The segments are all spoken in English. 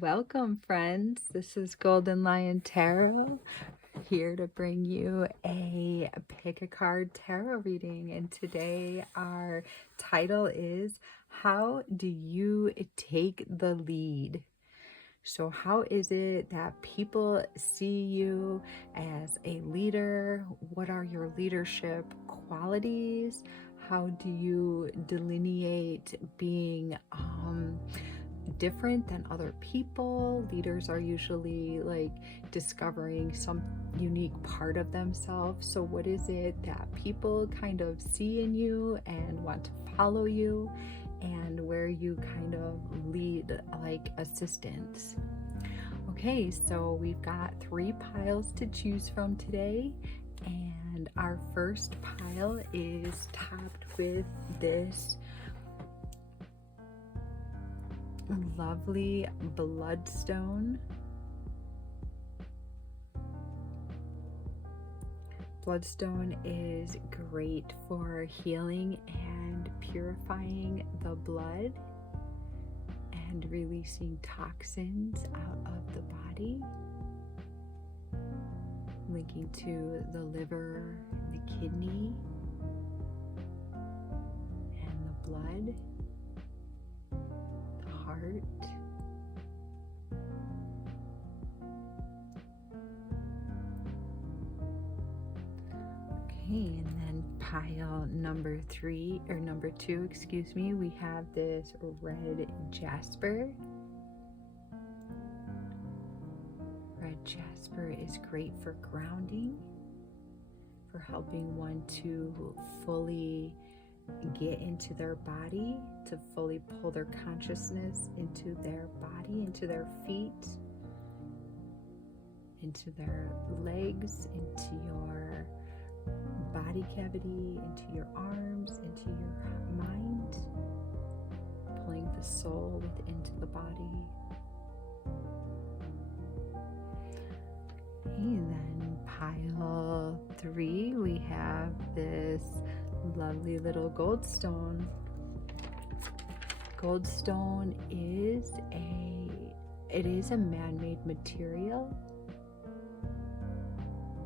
Welcome, friends. This is Golden Lion Tarot here to bring you a pick a card tarot reading. And today our title is How Do You Take the Lead? So how is it that people see you as a leader? What are your leadership qualities? How do you delineate being different than other people? Leaders are usually like discovering some unique part of themselves. So what is it that people kind of see in you and want to follow you, and where you kind of lead like assistants? Okay, so we've got 3 piles to choose from today, and our first pile is topped with this lovely bloodstone. Bloodstone is great for healing and purifying the blood and releasing toxins out of the body, linking to the liver, the kidney, and the blood, the heart. Okay, and then pile number 2, excuse me, we have this red jasper. Red jasper is great for grounding, for helping one to fully get into their body, to fully pull their consciousness into their body, into their feet, into their legs, into your body cavity, into your arms, into your mind, pulling the soul into the body. And then pile 3, we have this lovely little goldstone. Goldstone is a man-made material,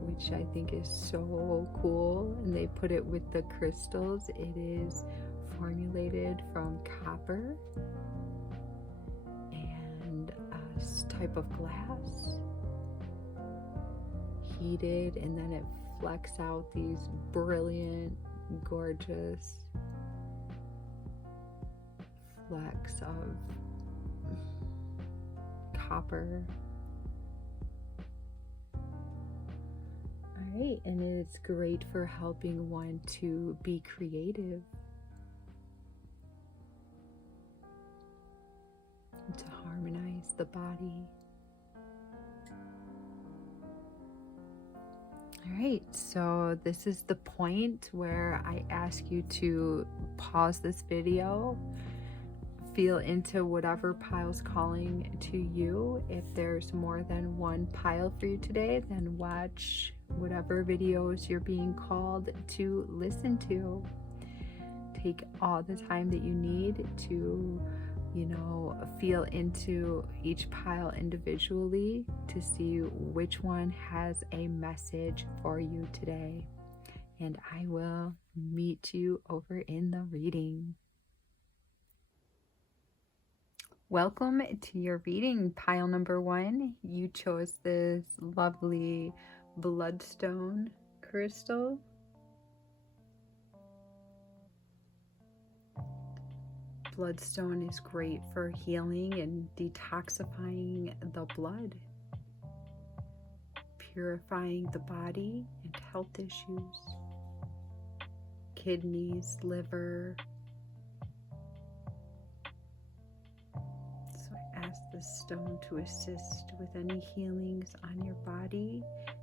which I think is so cool, and they put it with the crystals. It is formulated from copper and a type of glass, heated, and then it flecks out these brilliant, gorgeous flecks of copper. Alright, and it's great for helping one to be creative, to harmonize the body. Alright, so this is the point where I ask you to pause this video, feel into whatever pile's calling to you. If there's more than one pile for you today, then watch whatever videos you're being called to listen to. Take all the time that you need to, feel into each pile individually to see which one has a message for you today. And I will meet you over in the reading. Welcome to your reading, pile number 1. You chose this lovely bloodstone crystal. Bloodstone is great for healing and detoxifying the blood, purifying the body and health issues, kidneys, liver. So I ask this stone to assist with any healings on your body,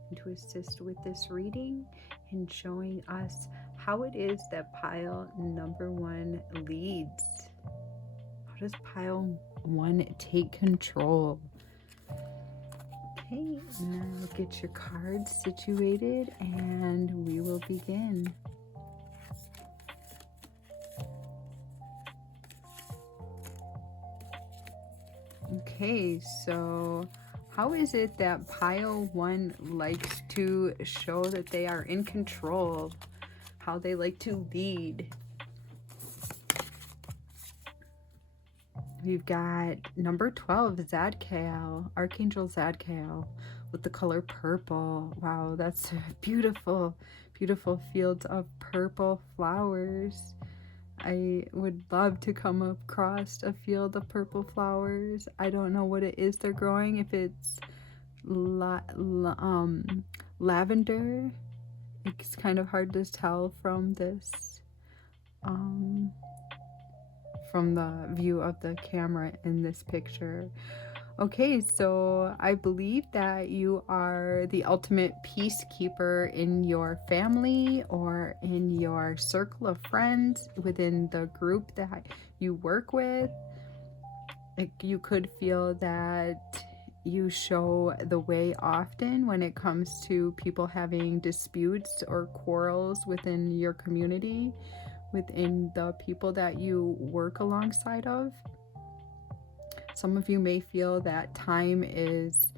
and to assist with this reading and showing us how it is that pile number 1 leads. How does pile 1 take control? Okay, now get your cards situated and we will begin. Okay, so how is it that pile one likes to show that they are in control? How they like to lead? We've got number 12, Zadkiel, Archangel Zadkiel, with the color purple. Wow, that's beautiful, beautiful fields of purple flowers. I would love to come across a field of purple flowers. I don't know what it is they're growing, if it's lavender. It's kind of hard to tell from this, from the view of the camera in this picture. Okay, so I believe that you are the ultimate peacekeeper in your family or in your circle of friends, within the group that you work with. Like, you could feel that you show the way often when it comes to people having disputes or quarrels within your community, within the people that you work alongside of. Some of you may feel that time is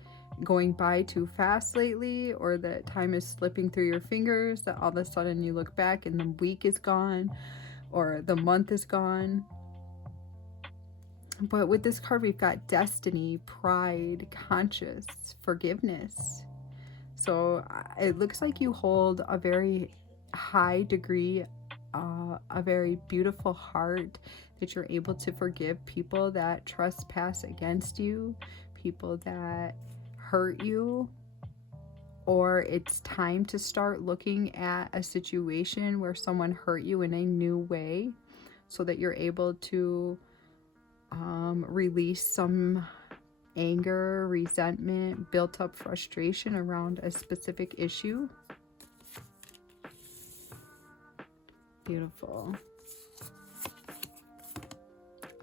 going by too fast lately, or that time is slipping through your fingers, that all of a sudden you look back and the week is gone or the month is gone. But with this card, we've got destiny, pride, conscious, forgiveness. So it looks like you hold a very high degree, a very beautiful heart, that you're able to forgive people that trespass against you, people that hurt you. Or it's time to start looking at a situation where someone hurt you in a new way, so that you're able to release some anger, resentment, built up frustration around a specific issue. Beautiful.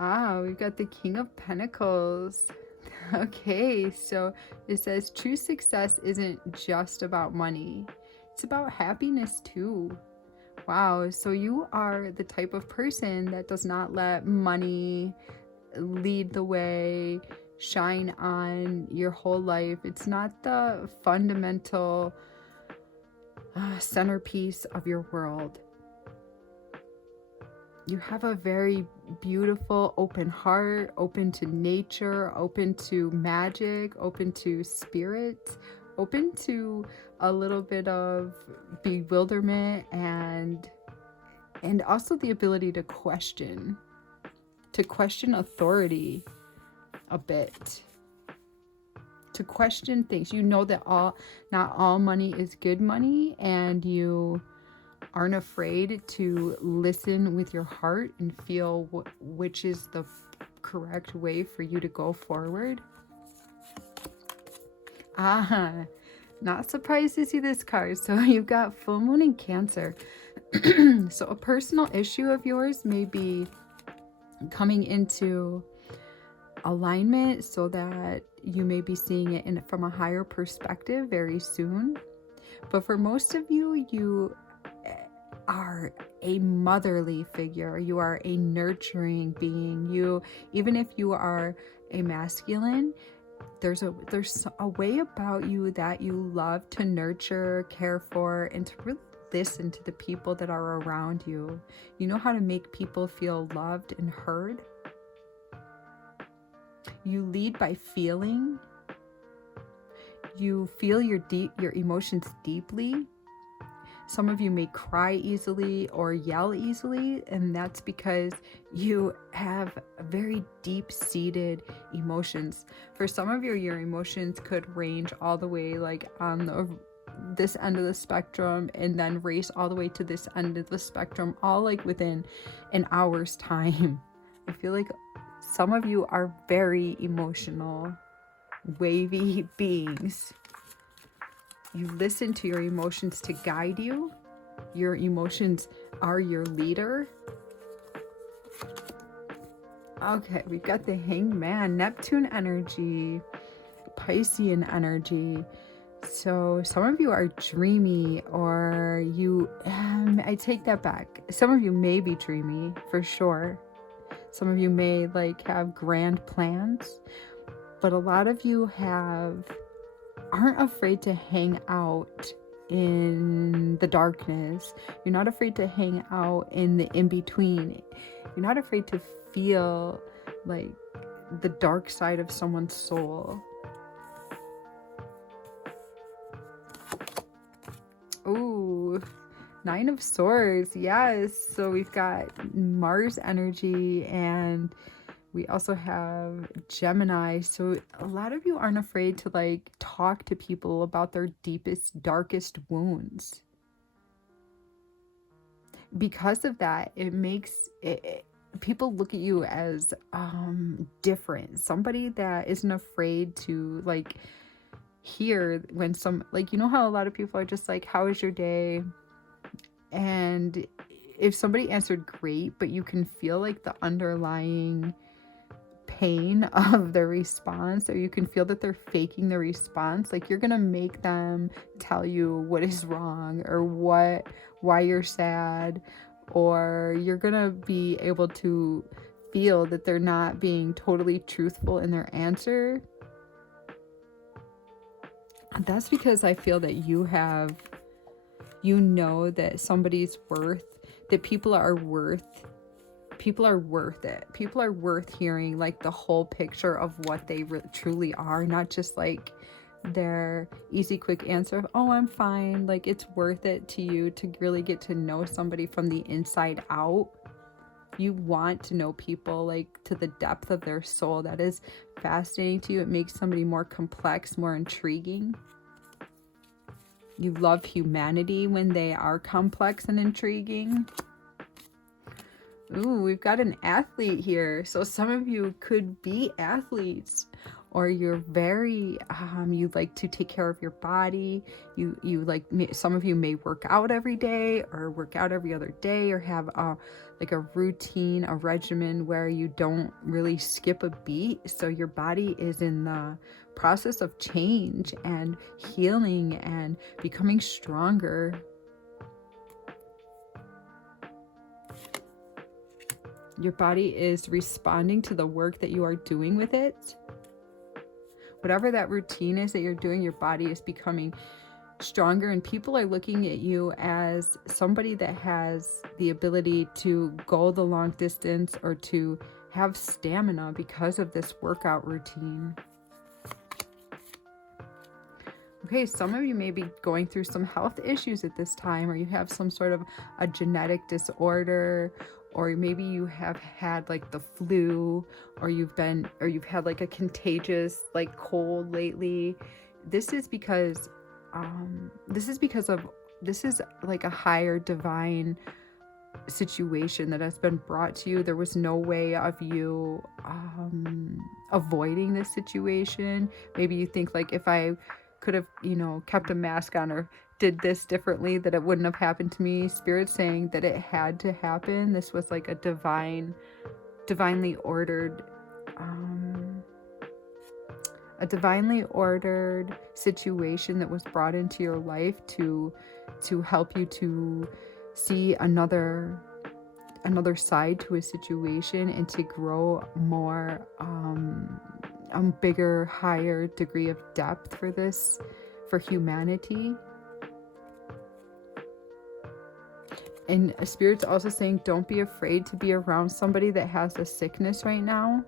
We've got the King of Pentacles. Okay, so it says true success isn't just about money. It's about happiness too. Wow, so you are the type of person that does not let money lead the way, shine on your whole life. It's not the fundamental centerpiece of your world. You have a very beautiful, open heart, open to nature, open to magic, open to spirit, open to a little bit of bewilderment, and also the ability to question authority a bit, to question things. You know that not all money is good money, and you aren't afraid to listen with your heart and feel which is the correct way for you to go forward. Not surprised to see this card. So you've got full moon in Cancer. So a personal issue of yours may be coming into alignment, so that you may be seeing it from a higher perspective very soon. But for most of you, you are a motherly figure. You are a nurturing being. Even if you are a masculine, there's a way about you that you love to nurture, care for, and to really listen to the people that are around you. You know how to make people feel loved and heard. You lead by feeling. You feel your emotions deeply. Some of you may cry easily or yell easily, and that's because you have very deep-seated emotions. For some of you, your emotions could range all the way like on this end of the spectrum, and then race all the way to this end of the spectrum, all like within an hour's time. I feel like some of you are very emotional, wavy beings. You listen to your emotions to guide you. Your emotions are your leader. Okay, we've got the Hanged Man, Neptune energy, Piscean energy. So some of you are dreamy, or I take that back. Some of you may be dreamy, for sure. Some of you may like have grand plans, but a lot of you aren't afraid to hang out in the darkness. You're not afraid to hang out in the in-between. You're not afraid to feel like the dark side of someone's soul. Ooh, Nine of Swords. Yes. So we've got Mars energy, and we also have Gemini. So a lot of you aren't afraid to like talk to people about their deepest, darkest wounds. Because of that, it makes people look at you as different. Somebody that isn't afraid to like hear when some, like, you know how a lot of people are just like, how was your day? And if somebody answered great, but you can feel like the underlying pain of the response, or you can feel that they're faking the response, like you're gonna make them tell you what is wrong or why you're sad, or you're gonna be able to feel that they're not being totally truthful in their answer. That's because I feel that you know that somebody's worth, that people are worth it. People are worth hearing like the whole picture of what they truly are, not just like their easy quick answer of, oh, I'm fine. Like, it's worth it to you to really get to know somebody from the inside out. You want to know people like to the depth of their soul. That is fascinating to you. It makes somebody more complex, more intriguing. You love humanity when they are complex and intriguing. Ooh, we've got an athlete here. So some of you could be athletes, or you're very, you like to take care of your body. You like, some of you may work out every day or work out every other day, or have like a routine, a regimen where you don't really skip a beat. So your body is in the process of change and healing and becoming stronger. Your body is responding to the work that you are doing with it. Whatever that routine is that you're doing, your body is becoming stronger, and people are looking at you as somebody that has the ability to go the long distance or to have stamina because of this workout routine. Okay, some of you may be going through some health issues at this time, or you have some sort of a genetic disorder, or maybe you have had like the flu, or you've had like a contagious like cold lately. This is because this is like a higher divine situation that has been brought to you. There was no way of you avoiding this situation. Maybe you think like, if I could have, kept a mask on or did this differently, that it wouldn't have happened to me. Spirit's saying that it had to happen. This was like a divinely ordered situation that was brought into your life to help you to see another side to a situation, and to grow more bigger, higher degree of depth for humanity. And Spirit's also saying, don't be afraid to be around somebody that has a sickness right now.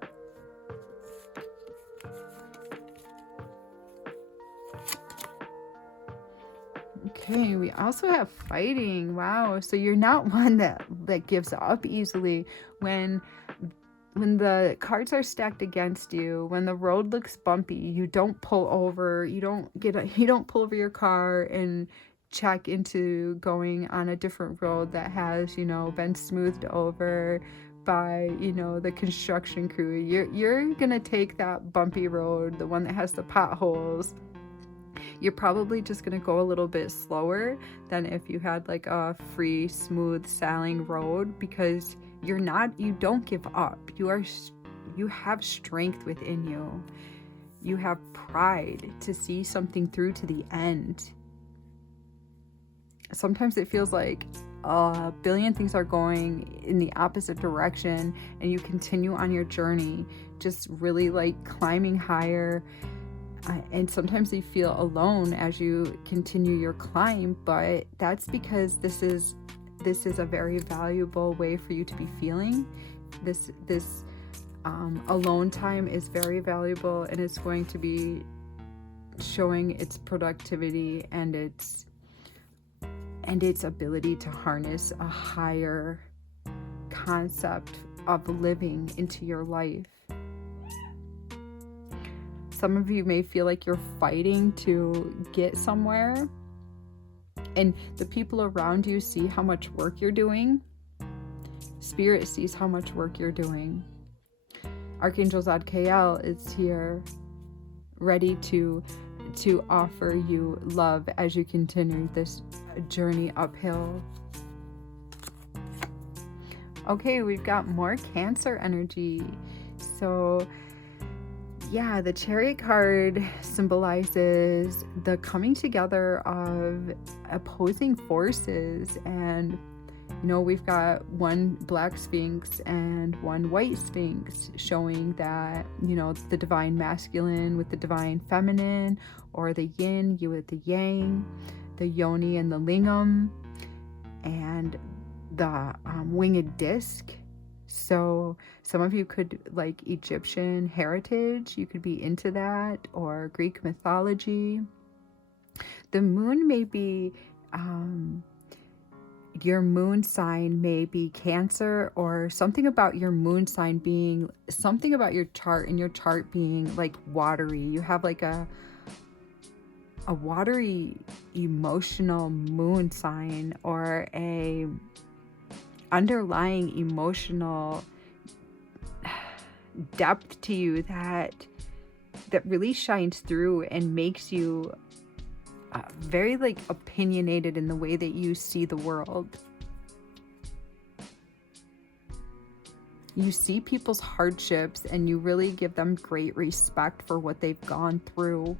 Okay, we also have fighting. Wow. So you're not one that gives up easily. When the cards are stacked against you, when the road looks bumpy, you don't pull over, you don't pull over your car and check into going on a different road that has, been smoothed over by, the construction crew. You're gonna take that bumpy road, the one that has the potholes. You're probably just going to go a little bit slower than if you had like a free, smooth sailing road, because you don't give up. You have strength within you. You have pride to see something through to the end. Sometimes it feels like a billion things are going in the opposite direction, and you continue on your journey, just really like climbing higher. And sometimes you feel alone as you continue your climb, but that's because this is a very valuable way for you to be feeling. This alone time is very valuable, and it's going to be showing its productivity and its ability to harness a higher concept of living into your life. Some of you may feel like you're fighting to get somewhere, and the people around you see how much work you're doing. Spirit sees how much work you're doing. Archangel Zadkiel is here, ready to offer you love as you continue this journey uphill. Okay, we've got more Cancer energy. So yeah, the Chariot card symbolizes the coming together of opposing forces, and we've got one black sphinx and one white sphinx, showing that the divine masculine with the divine feminine, or the yin, you with the yang, the yoni and the lingam, and the winged disc. So some of you could like Egyptian heritage, you could be into that, or Greek mythology. The moon may be your moon sign may be Cancer, or something about your moon sign being something about your chart, and your chart being like watery. You have like a watery emotional moon sign, or a underlying emotional depth to you that really shines through and makes you very like opinionated in the way that you see the world. You see people's hardships, and you really give them great respect for what they've gone through.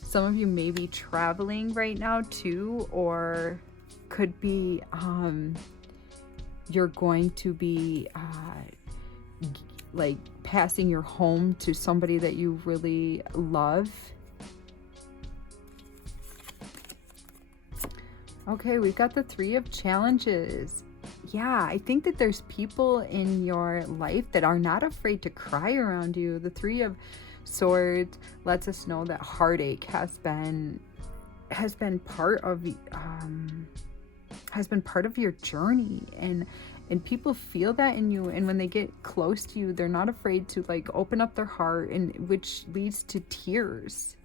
Some of you may be traveling right now too, or could be you're going to be like passing your home to somebody that you really love. Okay, we've got the Three of Challenges. Yeah, I think that there's people in your life that are not afraid to cry around you. The Three of Swords lets us know that heartache has been part of your journey, and people feel that in you, and when they get close to you, they're not afraid to like open up their heart, and which leads to tears.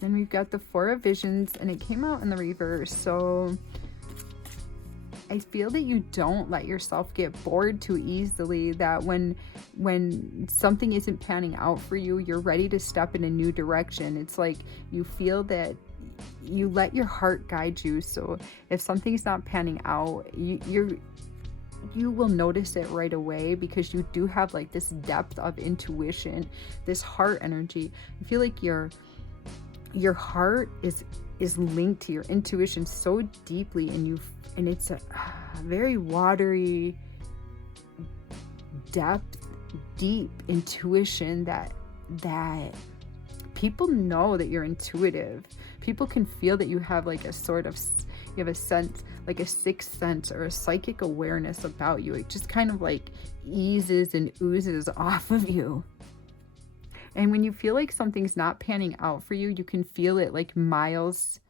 Then we've got the Four of Visions, and it came out in the reverse. So I feel that you don't let yourself get bored too easily, that when something isn't panning out for you, you're ready to step in a new direction. It's like you feel that you let your heart guide you. So if something's not panning out, you will notice it right away, because you do have like this depth of intuition, this heart energy. I feel like your heart is linked to your intuition so deeply, and it's a very watery depth, deep intuition that people know that you're intuitive. People can feel that you have like a sense, like a sixth sense or a psychic awareness about you. It just kind of like eases and oozes off of you. And when you feel like something's not panning out for you, you can feel it like miles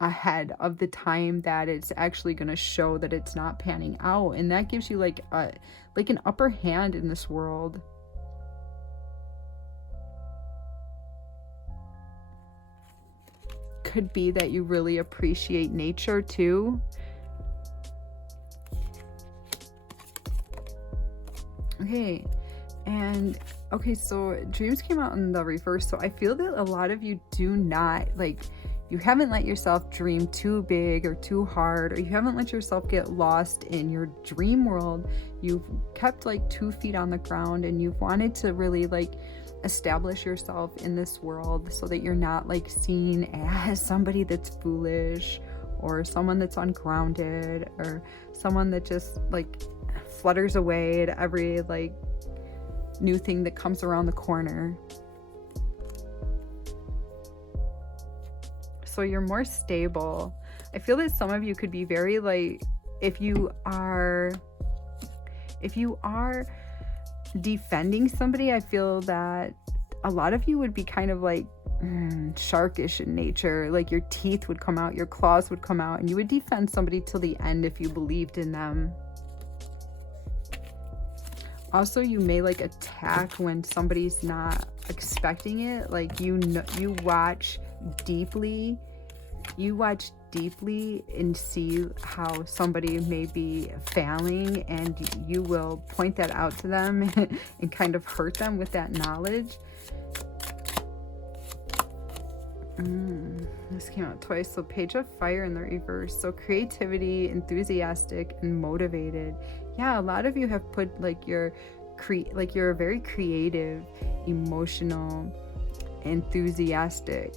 ahead of the time that it's actually going to show that it's not panning out. And that gives you like an upper hand in this world. Could be that you really appreciate nature too. Okay. And okay, so dreams came out in the reverse. So I feel that a lot of you do not you haven't let yourself dream too big or too hard, or you haven't let yourself get lost in your dream world. You've kept like 2 feet on the ground, and you've wanted to really establish yourself in this world so that you're not like seen as somebody that's foolish or someone that's ungrounded or someone that just like flutters away at every like new thing that comes around the corner. So you're more stable. I feel that some of you could be very like, if you are defending somebody, I feel that a lot of you would be kind of like sharkish in nature. Like your teeth would come out, your claws would come out, and you would defend somebody till the end if you believed in them. Also, you may like attack when somebody's not expecting it. Like you watch deeply and see how somebody may be failing, and you will point that out to them and kind of hurt them with that knowledge. This came out twice. So Page of Fire in the reverse. So creativity, enthusiastic, and motivated. Yeah, a lot of you have put like you're a very creative, emotional, enthusiastic,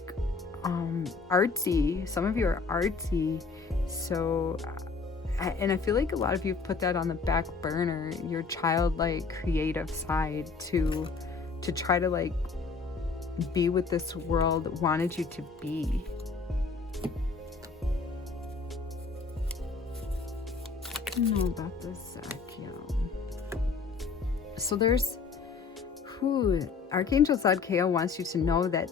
artsy. Some of you are artsy. So and I feel like a lot of you have put that on the back burner, your childlike creative side, to try to like be what this world wanted you to be. I don't know about this Zadkiel. So there's Archangel Zadkiel wants you to know that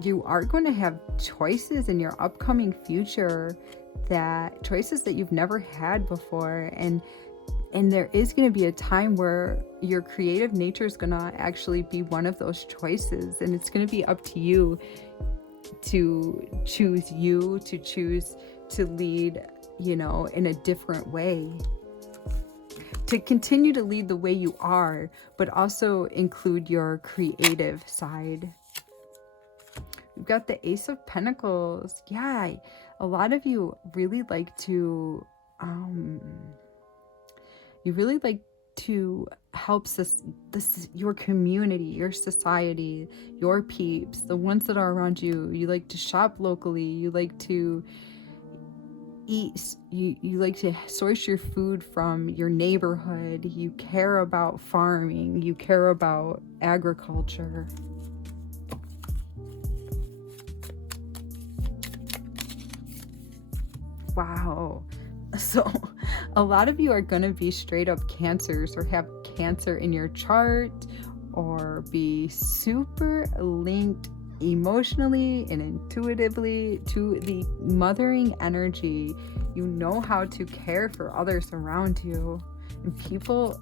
you are going to have choices in your upcoming future, that choices that you've never had before, and there is going to be a time where your creative nature is going to actually be one of those choices, and it's going to be up to you to choose to lead, you know, in a different way, to continue to lead the way you are, but also include your creative side. We've got the Ace of Pentacles. Yeah, a lot of you really like to help your community, your society, your peeps, the ones that are around you. You like to shop locally. You like to eat. You like to source your food from your neighborhood. You care about farming. You care about agriculture. Wow. So a lot of you are going to be straight up Cancers, or have Cancer in your chart, or be super linked emotionally and intuitively to the mothering energy. You know how to care for others around you, and people,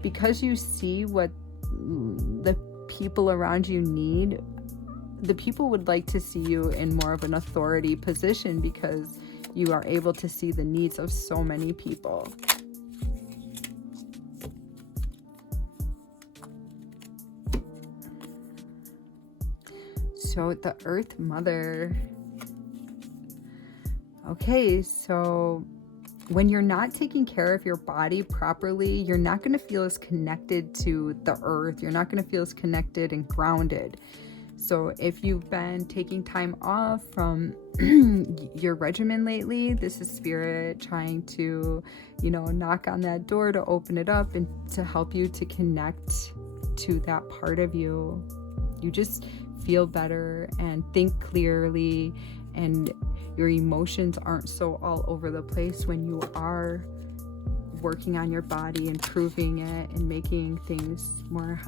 because you see what the people around you need, the people would like to see you in more of an authority position, because you are able to see the needs of so many people. So the Earth Mother. Okay, so when you're not taking care of your body properly, you're not going to feel as connected to the earth. You're not going to feel as connected and grounded. So if you've been taking time off from your regimen lately, this is Spirit trying to, you know, knock on that door to open it up and to help you to connect to that part of you. You just feel better and think clearly, and your emotions aren't so all over the place when you are working on your body, improving it, and making things more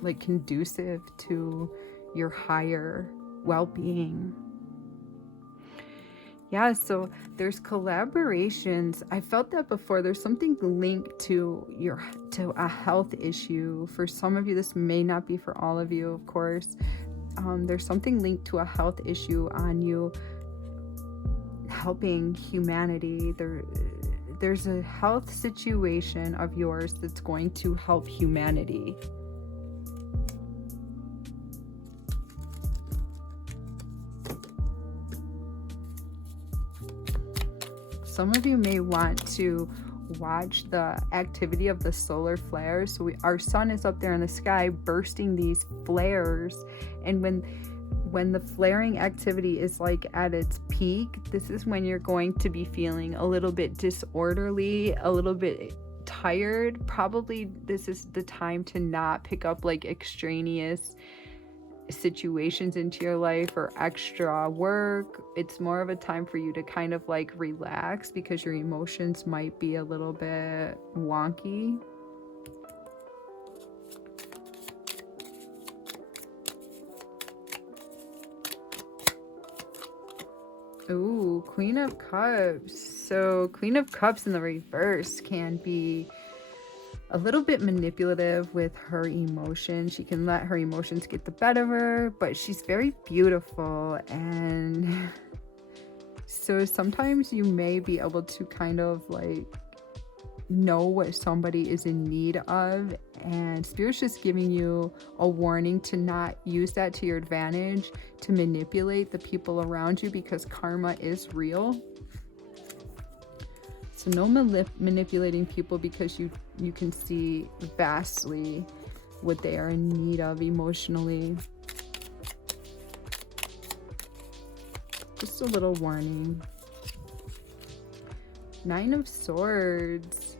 like conducive to your higher well-being. Yeah, so there's collaborations. I felt that before. There's something linked to a health issue. For some of you, this may not be for all of you, of course. There's something linked to a health issue on you helping humanity. There's a health situation of yours that's going to help humanity. Some of you may want to watch the activity of the solar flares. So our sun is up there in the sky bursting these flares, and when the flaring activity is like at its peak, this is when you're going to be feeling a little bit disorderly, a little bit tired. Probably this is the time to not pick up like extraneous situations into your life or extra work. It's more of a time for you to kind of like relax, because your emotions might be a little bit wonky. Ooh, Queen of Cups. So Queen of Cups in the reverse can be a little bit manipulative with her emotions. She can let her emotions get the better of her, but she's very beautiful. And so sometimes you may be able to kind of like know what somebody is in need of, and Spirit's just giving you a warning to not use that to your advantage to manipulate the people around you, because karma is real. So no manipulating people, because you can see vastly what they are in need of emotionally. Just a little warning. 9 of Swords.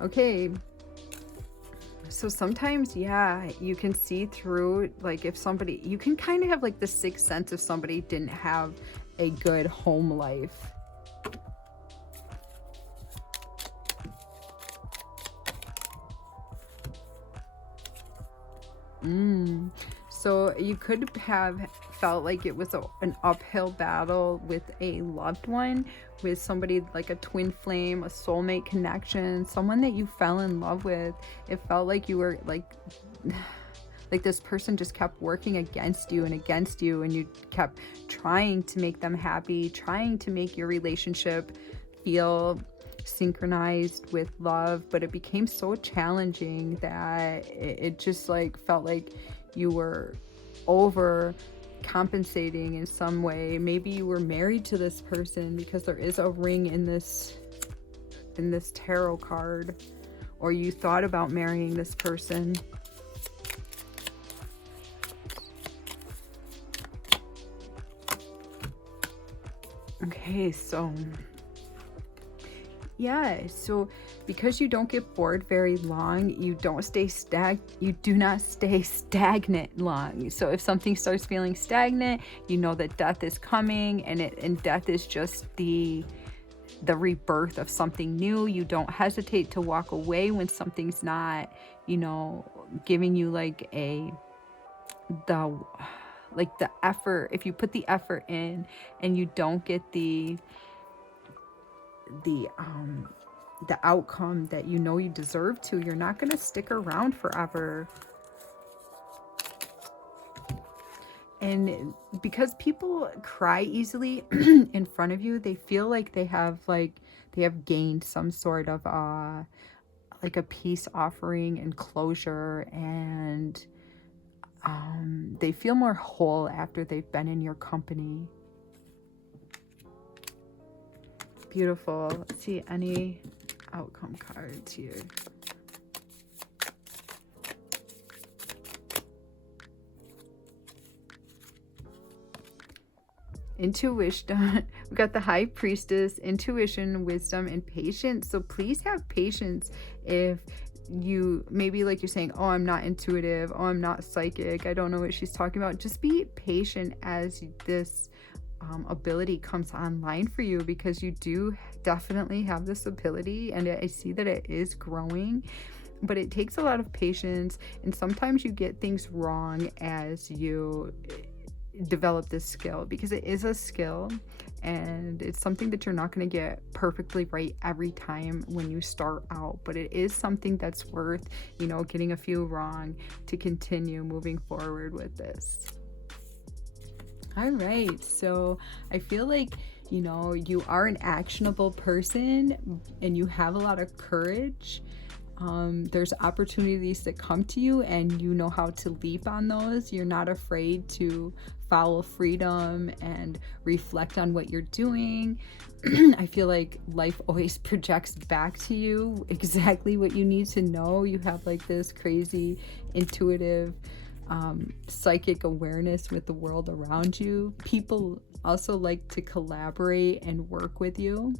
Okay, so sometimes, yeah, you can see through, like if somebody, you can kind of have like the sixth sense if somebody didn't have a good home life. So you could have felt like it was an uphill battle with a loved one, with somebody like a twin flame, a soulmate connection, someone that you fell in love with. It felt like you were like this person just kept working against you, and you kept trying to make them happy, trying to make your relationship feel synchronized with love, but it became so challenging that it just like felt like you were over compensating in some way. Maybe you were married to this person, because there is a ring in this tarot card, or you thought about marrying this person. Okay, so yeah, so because you don't get bored very long, you do not stay stagnant long. So if something starts feeling stagnant, you know that death is coming, and death is just the rebirth of something new. You don't hesitate to walk away when something's not, giving you like the effort. If you put the effort in and you don't get the outcome that you deserve to, you're not going to stick around forever. And because people cry easily in front of you, they feel like they have gained some sort of like a peace offering and closure, and they feel more whole after they've been in your company. Beautiful. Let's see any outcome cards here. Intuition. We got the High Priestess, intuition, wisdom, and patience. So please have patience if you maybe like you're saying, oh, I'm not intuitive, oh, I'm not psychic, I don't know what she's talking about. Just be patient as this ability comes online for you, because you do definitely have this ability, and I see that it is growing, but it takes a lot of patience, and sometimes you get things wrong as you develop this skill, because it is a skill, and it's something that you're not going to get perfectly right every time when you start out, but it is something that's worth, getting a few wrong to continue moving forward with this. All right, so I feel like, you are an actionable person, and you have a lot of courage. There's opportunities that come to you and you know how to leap on those. You're not afraid to follow freedom and reflect on what you're doing. I feel like life always projects back to you exactly what you need to know. You have like this crazy intuitive psychic awareness with the world around you. People also like to collaborate and work with you.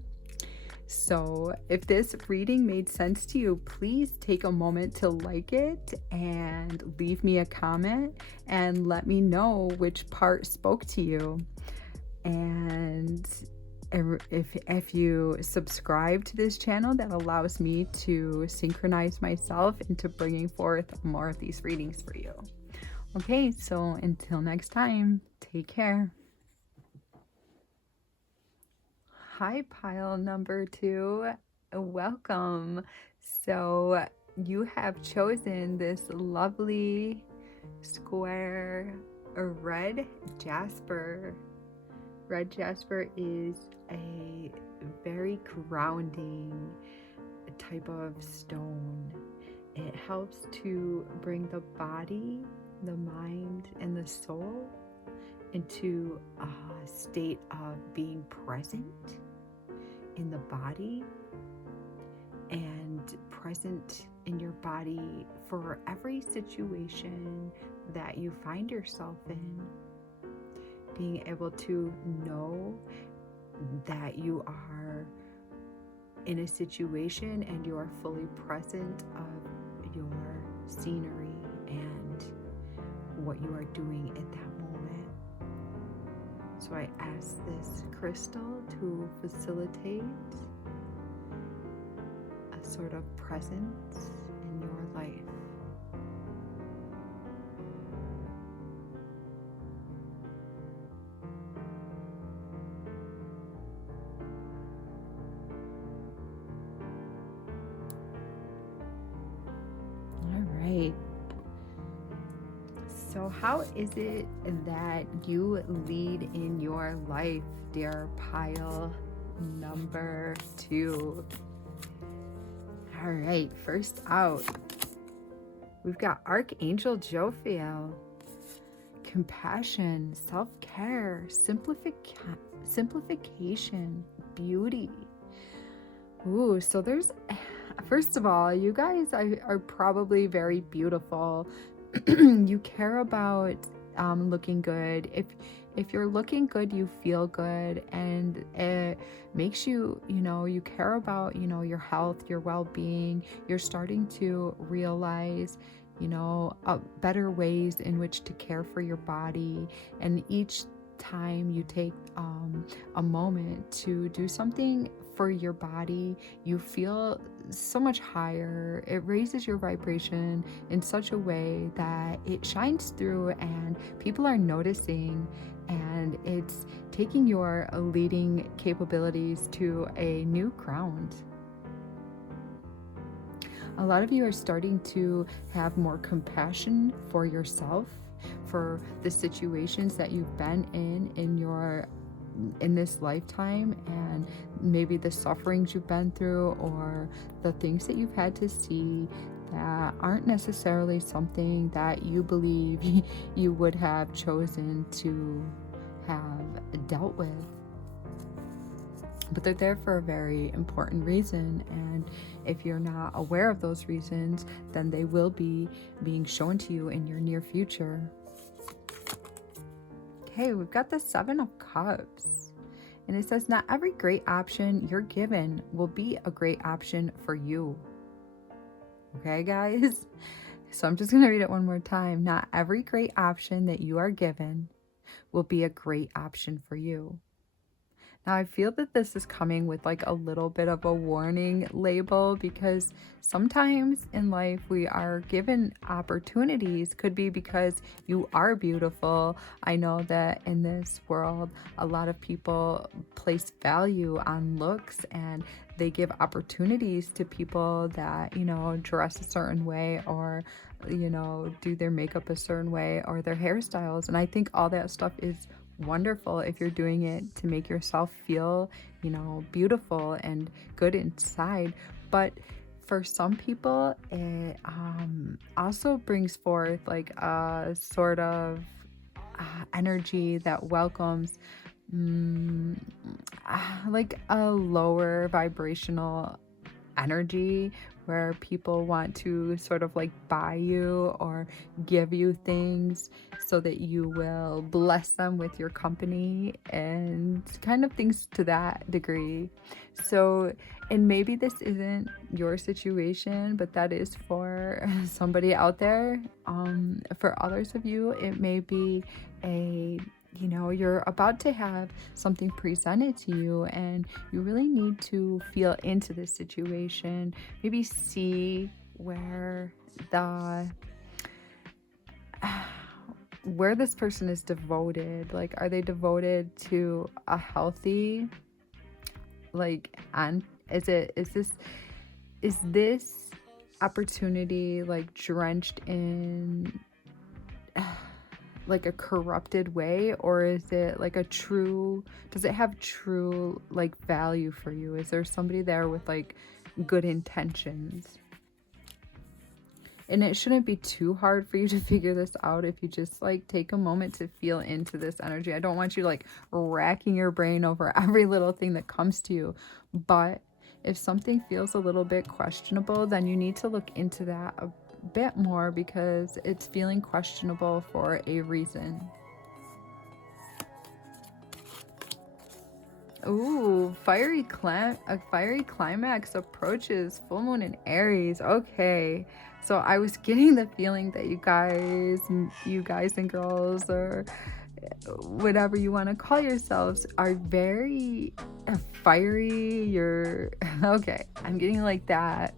So if this reading made sense to you, please take a moment to like it and leave me a comment and let me know which part spoke to you. And if you subscribe to this channel, that allows me to synchronize myself into bringing forth more of these readings for you. Okay, so until next time, take care. Hi, pile number 2. Welcome. So you have chosen this lovely square red jasper. Red jasper is a very grounding type of stone. It helps to bring the body, the mind, and the soul into a state of being present in the body and present in your body for every situation that you find yourself in. Being able to know that you are in a situation and you are fully present of your scenery and what you are doing at that moment. So I ask this crystal to facilitate a sort of presence in your life. All right. So how is it that you lead in your life, dear pile number 2? All right, first out, we've got Archangel Jophiel. Compassion, self-care, simplification, beauty. Ooh, so there's, first of all, you guys are probably very beautiful. You care about looking good. If you're looking good, you feel good, and it makes you, you care about, your health, your well-being. You're starting to realize, better ways in which to care for your body. And each time you take a moment to do something for your body, you feel so much higher. It raises your vibration in such a way that it shines through and people are noticing, and it's taking your leading capabilities to a new ground. A lot of you are starting to have more compassion for yourself, for the situations that you've been in this lifetime, and maybe the sufferings you've been through, or the things that you've had to see that aren't necessarily something that you believe you would have chosen to have dealt with. But they're there for a very important reason, and if you're not aware of those reasons, then they will be being shown to you in your near future. Okay, we've got the 7 of Cups, and it says, not every great option you're given will be a great option for you. Okay, guys? So I'm just going to read it one more time. Not every great option that you are given will be a great option for you. Now, I feel that this is coming with like a little bit of a warning label, because sometimes in life we are given opportunities. Could be because you are beautiful. I know that in this world, a lot of people place value on looks, and they give opportunities to people that, dress a certain way, or, do their makeup a certain way, or their hairstyles. And I think all that stuff is wonderful if you're doing it to make yourself feel, beautiful and good inside. But for some people, it also brings forth like a sort of energy that welcomes mm, like a lower vibrational energy where people want to sort of like buy you or give you things so that you will bless them with your company and kind of things to that degree. So, and maybe this isn't your situation, but that is for somebody out there. For others of you, it may be you're about to have something presented to you and you really need to feel into this situation, maybe see the where this person is devoted. Like, are they devoted to a healthy, like, and is this opportunity like drenched in like a corrupted way, or is it like does it have true like value for you? Is there somebody there with like good intentions? And it shouldn't be too hard for you to figure this out if you just like take a moment to feel into this energy. I don't want you like racking your brain over every little thing that comes to you, but if something feels a little bit questionable, then you need to look into that a bit more because it's feeling questionable for a reason. Ooh, a fiery climax approaches, full moon in Aries. Okay. So I was getting the feeling that you guys and girls, or whatever you want to call yourselves, are very fiery. You're okay. I'm getting like that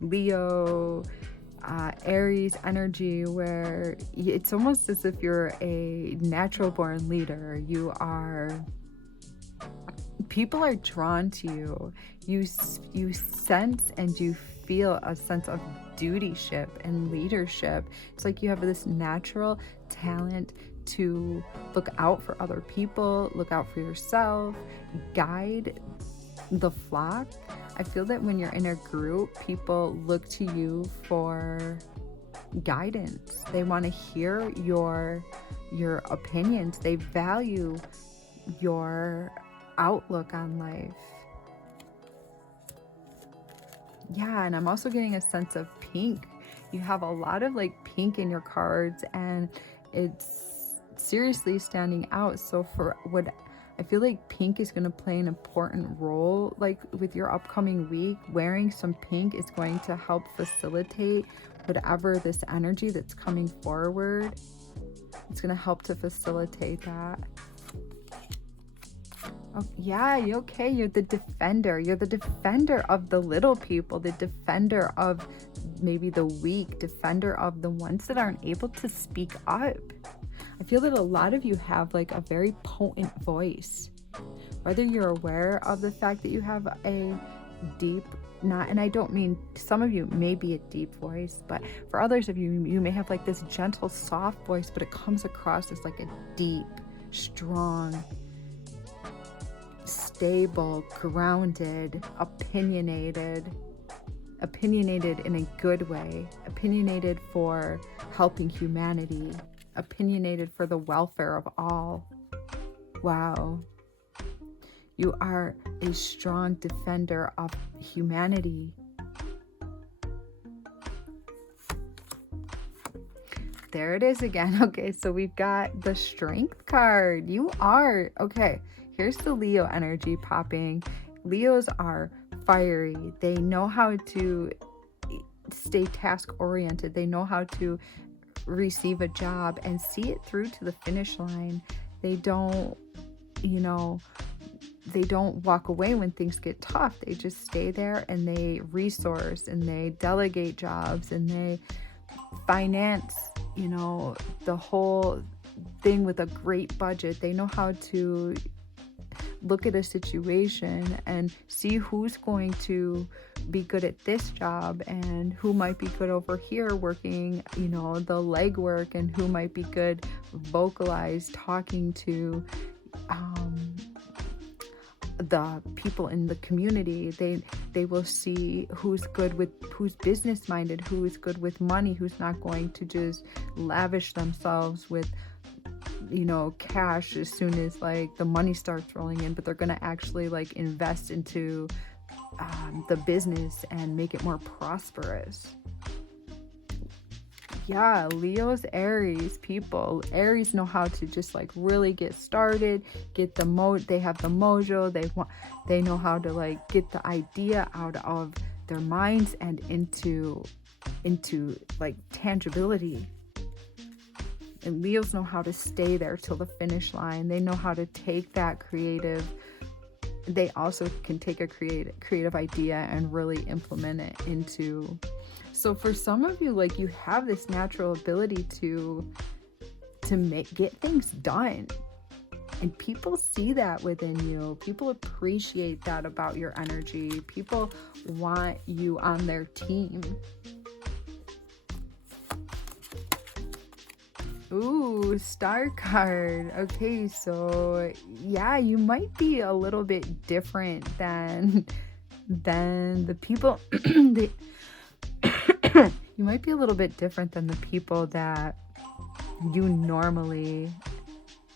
Leo, Aries energy where it's almost as if you're a natural born leader. People are drawn to you. You sense and you feel a sense of dutyship and leadership. It's like you have this natural talent to look out for other people, look out for yourself, guide the flock. I feel that when you're in a group, people look to you for guidance. They want to hear your opinions. They value your outlook on life. Yeah, and I'm also getting a sense of pink. You have a lot of like pink in your cards and it's seriously standing out. So for what I feel like pink is going to play an important role like with your upcoming week. Wearing some pink is going to help facilitate whatever this energy that's coming forward. It's going to help to facilitate that. Oh, yeah, you okay? You're the defender. You're the defender of the little people, the defender of maybe the weak, defender of the ones that aren't able to speak up. I feel that a lot of you have like a very potent voice. Whether you're aware of the fact that you have a deep, and I don't mean, some of you may be a deep voice, but for others of you, you may have like this gentle, soft voice, but it comes across as like a deep, strong, stable, grounded, opinionated in a good way, opinionated for helping humanity, opinionated for the welfare of all. Wow. You are a strong defender of humanity. There it is again. Okay, so we've got the Strength card. You are, okay, here's the Leo energy popping. Leos are fiery. They know how to stay task oriented. They know how to receive a job and see it through to the finish line. They don't walk away when things get tough. They just stay there and they resource and they delegate jobs and they finance, the whole thing with a great budget. They know how to look at a situation and see who's going to be good at this job and who might be good over here working, the legwork, and who might be good vocalized, talking to the people in the community. They will see who's business minded, who is good with money, who's not going to just lavish themselves with, you know, cash as soon as like the money starts rolling in, but they're going to actually like invest into the business and make it more prosperous. Yeah, Leo's Aries people. Aries know how to just like really get started, get the they have the mojo, they know how to like get the idea out of their minds and into like tangibility. And Leos know how to stay there till the finish line. They know how to take that creative, they also can take a creative idea and really implement it into. So for some of you, like, you have this natural ability to get things done, and people see that within you. People appreciate that about your energy. People want you on their team. Ooh, star card. Okay, so yeah, you might be a little bit different than the people you might be a little bit different than the people that you normally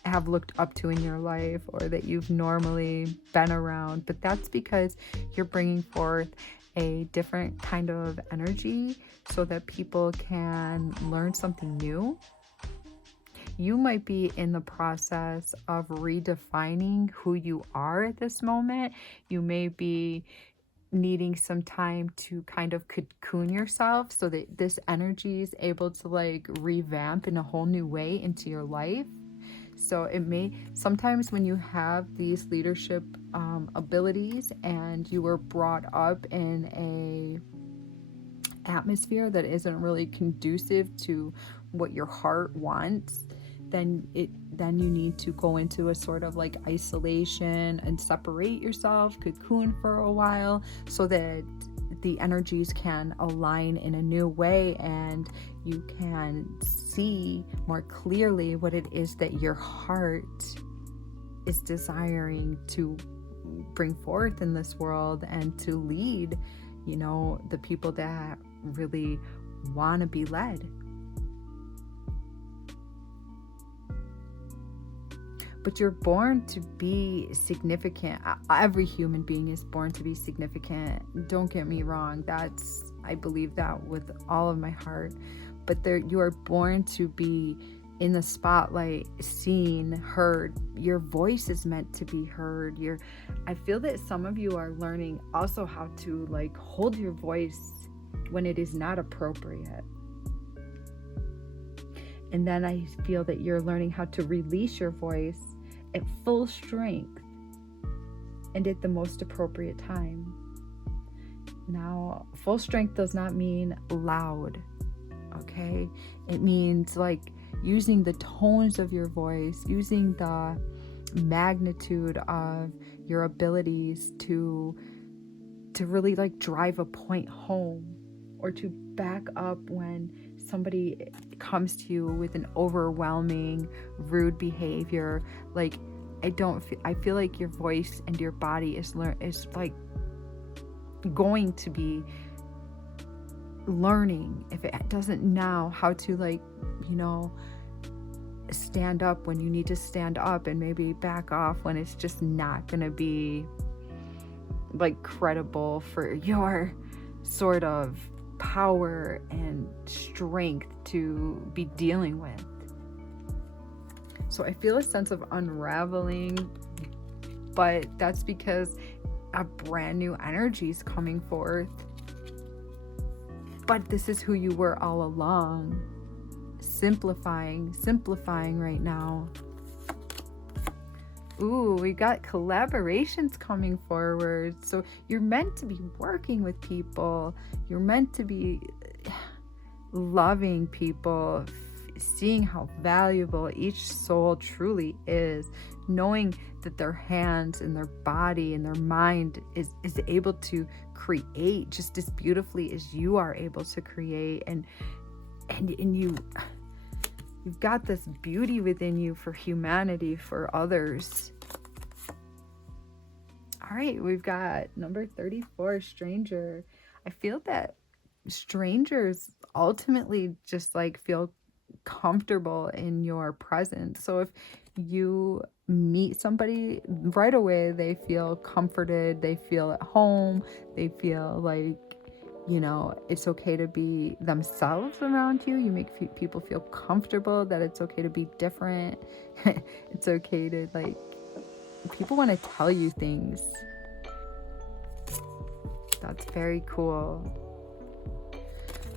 have looked up to in your life, or that you've normally been around. But that's because you're bringing forth a different kind of energy so that people can learn something new. You might be in the process of redefining who you are at this moment. You may be needing some time to kind of cocoon yourself so that this energy is able to like revamp in a whole new way into your life. So it may, sometimes when you have these leadership abilities and you were brought up in a atmosphere that isn't really conducive to what your heart wants, then you need to go into a sort of like isolation and separate yourself, cocoon for a while, so that the energies can align in a new way and you can see more clearly what it is that your heart is desiring to bring forth in this world and to lead, you know, the people that really want to be led. But you're born to be significant. Every human being is born to be significant. Don't get me wrong. I believe that with all of my heart. But you are born to be in the spotlight, seen, heard. Your voice is meant to be heard. I feel that some of you are learning also how to like hold your voice when it is not appropriate. And then I feel that you're learning how to release your voice at full strength and at the most appropriate time. Now, full strength does not mean loud, okay? It means like using the tones of your voice, using the magnitude of your abilities to really like drive a point home, or to back up when somebody comes to you with an overwhelming rude behavior. Like, I feel like your voice and your body is like going to be learning, if it doesn't now, how to like, you know, stand up when you need to stand up, and maybe back off when it's just not gonna be like credible for your sort of power and strength to be dealing with. So I feel a sense of unraveling, but that's because a brand new energy is coming forth. But this is who you were all along. Simplifying right now. Ooh, we got collaborations coming forward. So you're meant to be working with people. You're meant to be loving people, seeing how valuable each soul truly is, knowing that their hands and their body and their mind is able to create just as beautifully as you are able to create, and you've got this beauty within you for humanity, for others. All right, we've got number 34, stranger. I feel that strangers ultimately just like feel comfortable in your presence. So if you meet somebody right away, they feel comforted, they feel at home, they feel like, you know, it's okay to be themselves around you. You make people feel comfortable, that it's okay to be different. It's okay to, like, people want to tell you things. That's very cool.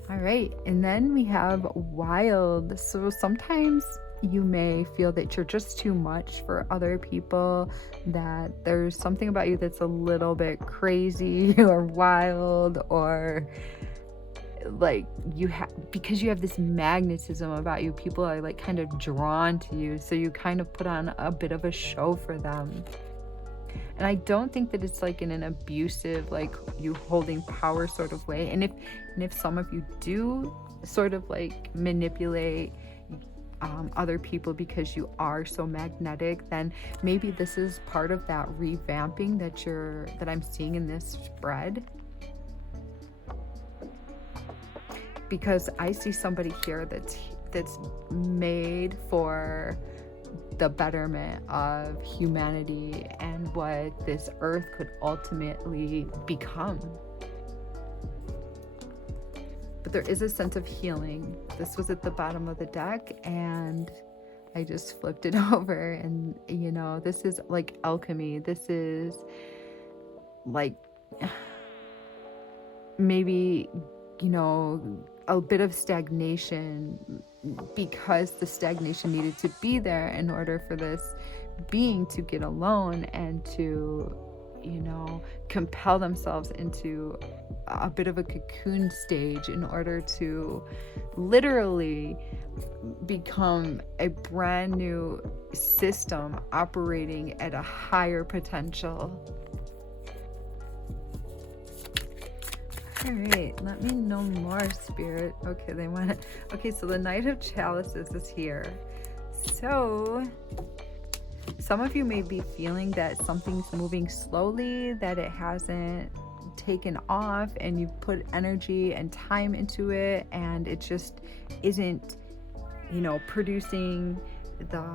All right, and then we have wild. So sometimes you may feel that you're just too much for other people, that there's something about you that's a little bit crazy or wild, or like you have, because you have this magnetism about you, people are like kind of drawn to you, so you kind of put on a bit of a show for them. And I don't think that it's like in an abusive, like you holding power sort of way. And if some of you do sort of like manipulate other people because you are so magnetic, then maybe this is part of that revamping that I'm seeing in this spread. Because I see somebody here that's made for the betterment of humanity and what this earth could ultimately become. But there is a sense of healing. This was at the bottom of the deck, and I just flipped it over, and you know, this is like alchemy. This is like maybe, you know, a bit of stagnation, because the stagnation needed to be there in order for this being to get alone and to, you know, compel themselves into a bit of a cocoon stage in order to literally become a brand new system operating at a higher potential. All right, let me know more, Spirit. Okay, okay, so the Knight of Chalices is here. So some of you may be feeling that something's moving slowly, that it hasn't taken off, and you've put energy and time into it, and it just isn't, you know, producing the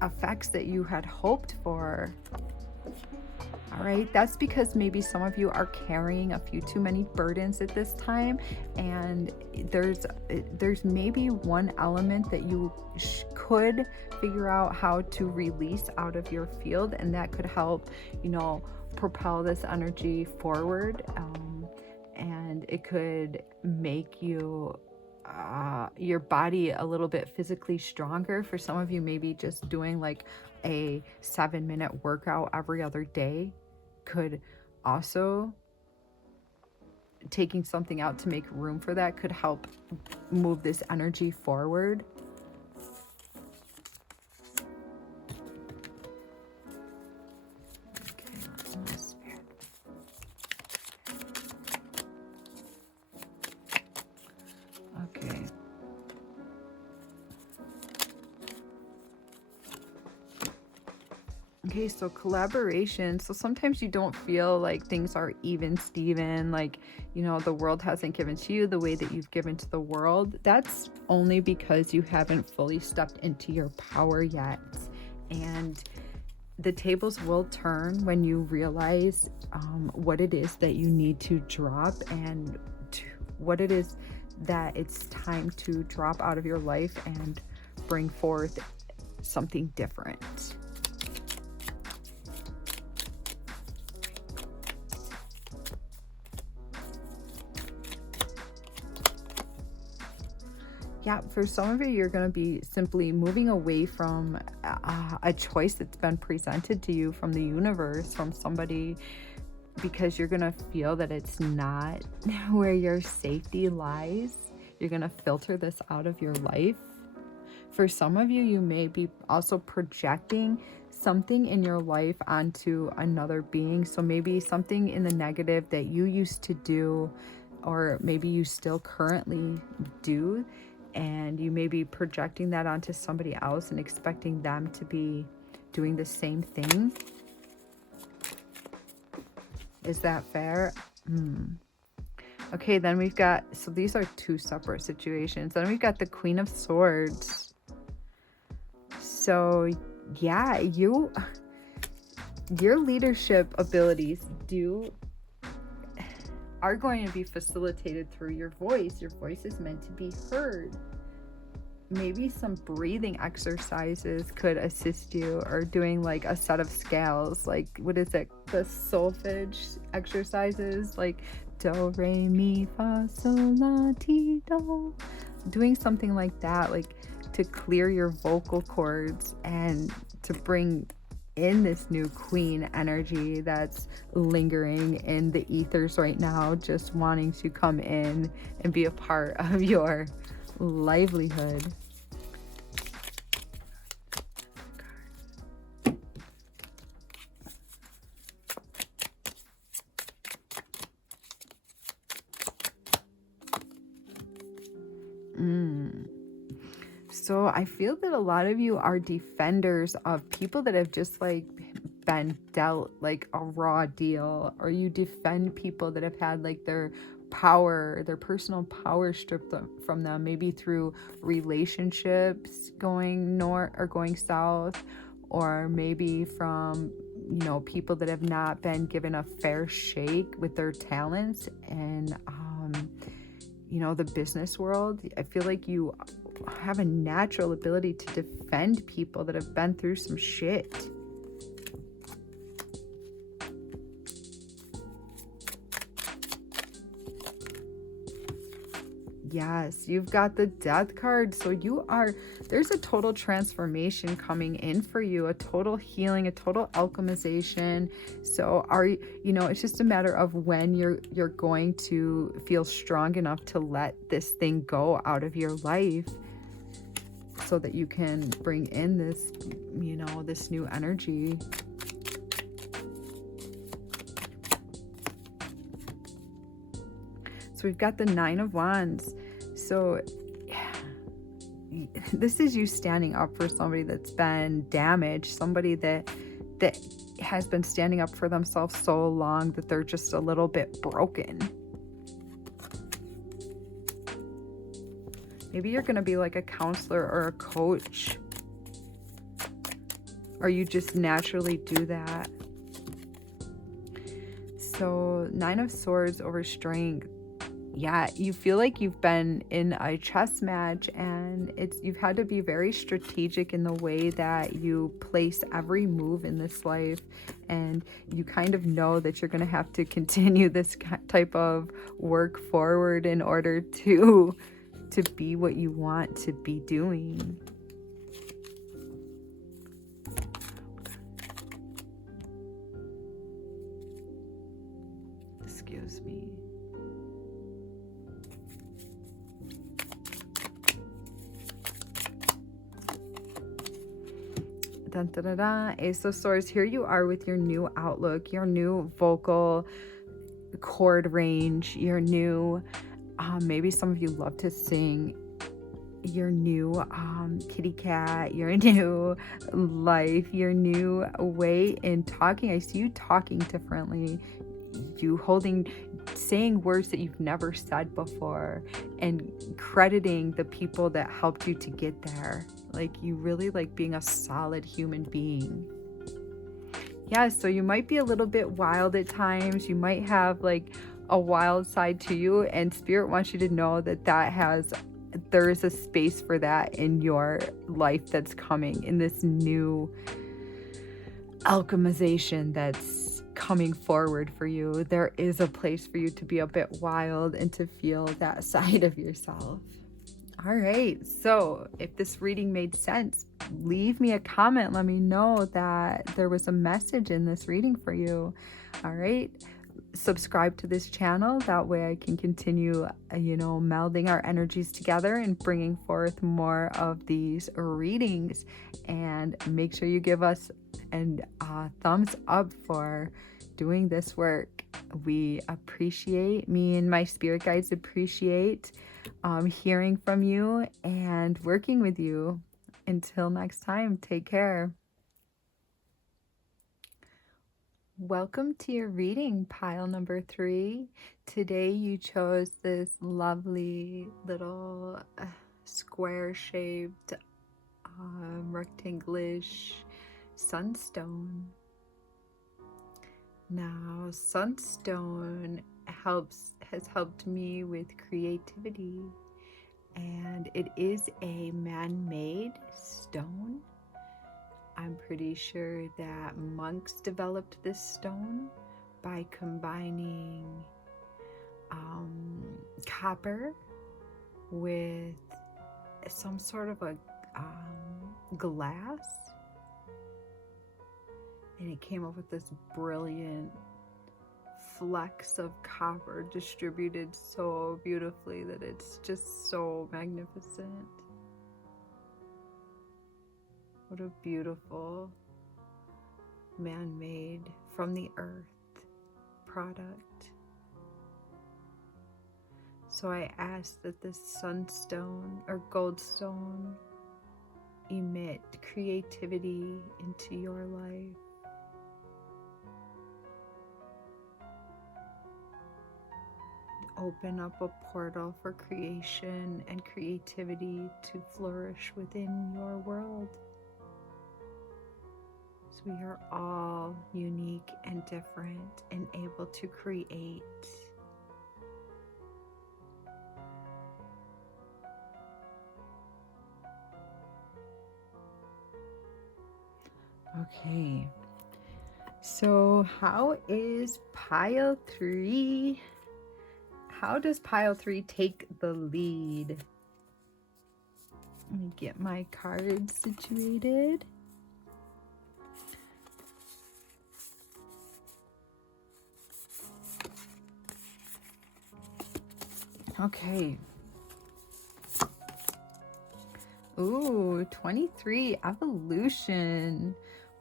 effects that you had hoped for. All right, that's because maybe some of you are carrying a few too many burdens at this time, and there's maybe one element that you could figure out how to release out of your field, and that could help, you know, propel this energy forward, and it could make you your body a little bit physically stronger. For some of you, maybe just doing like a 7-minute workout every other day could also, taking something out to make room for that could help move this energy forward. Okay. Okay, so collaboration. So sometimes you don't feel like things are even Steven, like, you know, the world hasn't given to you the way that you've given to the world. That's only because you haven't fully stepped into your power yet. And the tables will turn when you realize what it is that you need to drop, and what it is that it's time to drop out of your life and bring forth something different. Yeah, for some of you, you're going to be simply moving away from a choice that's been presented to you from the universe, from somebody, because you're going to feel that it's not where your safety lies. You're going to filter this out of your life. For some of you, you may be also projecting something in your life onto another being. So maybe something in the negative that you used to do, or maybe you still currently do, and you may be projecting that onto somebody else and expecting them to be doing the same thing. Is that fair? Okay, then we've got, so these are two separate situations. Then we've got the Queen of Swords. So yeah, your leadership abilities are going to be facilitated through your voice. Your voice is meant to be heard. Maybe some breathing exercises could assist you, or doing like a set of scales, like what is it, the solfege exercises, like do re mi fa sol la ti do, doing something like that, like to clear your vocal cords and to bring in this new queen energy that's lingering in the ethers right now, just wanting to come in and be a part of your livelihood. So I feel that a lot of you are defenders of people that have just like been dealt like a raw deal, or you defend people that have had like their power, their personal power stripped from them, maybe through relationships going north or going south, or maybe from, you know, people that have not been given a fair shake with their talents. And you know, the business world, I feel like you have a natural ability to defend people that have been through some shit. Yes, you've got the death card. So there's a total transformation coming in for you, a total healing, a total alchemization. So it's just a matter of when you're going to feel strong enough to let this thing go out of your life, so that you can bring in this, this new energy. So we've got the Nine of Wands. So this is you standing up for somebody that's been damaged, somebody that has been standing up for themselves so long that they're just a little bit broken. Maybe you're going to be like a counselor or a coach, or you just naturally do that. So Nine of Swords over Strength. Yeah, you feel like you've been in a chess match, and you've had to be very strategic in the way that you place every move in this life, and you kind of know that you're going to have to continue this type of work forward in order to be what you want to be doing. Excuse me. Dun, dun, dun, dun. Ace of Swords. Here you are with your new outlook, your new vocal chord range, your new, maybe some of you love to sing, your new kitty cat, your new life, your new way in talking. I see you talking differently, you saying words that you've never said before, and crediting the people that helped you to get there. Like, you really like being a solid human being. Yeah, so you might be a little bit wild at times. You might have like a wild side to you, and Spirit wants you to know that there is a space for that in your life that's coming, in this new alchemization that's coming forward for you. There is a place for you to be a bit wild and to feel that side of yourself. All right, so if this reading made sense, leave me a comment. Let me know that there was a message in this reading for you. All right, subscribe to this channel. That way I can continue, melding our energies together and bringing forth more of these readings. And make sure you give us a thumbs up for doing this work. We appreciate, me and my spirit guides appreciate hearing from you and working with you. Until next time, take care. Welcome to your reading, pile number 3. Today you chose this lovely little square-shaped, rectanglish sunstone. Now, sunstone has helped me with creativity, and it is a man-made stone. I'm pretty sure that monks developed this stone by combining copper with some sort of a glass, and it came up with this brilliant flecks of copper distributed so beautifully that it's just so magnificent. What a beautiful man-made from the earth product. So I ask that this sunstone or goldstone emit creativity into your life. Open up a portal for creation and creativity to flourish within your world. So we are all unique and different and able to create. Okay, so how is pile 3? How does pile 3 take the lead? Let me get my cards situated. Okay. Ooh, 23, evolution.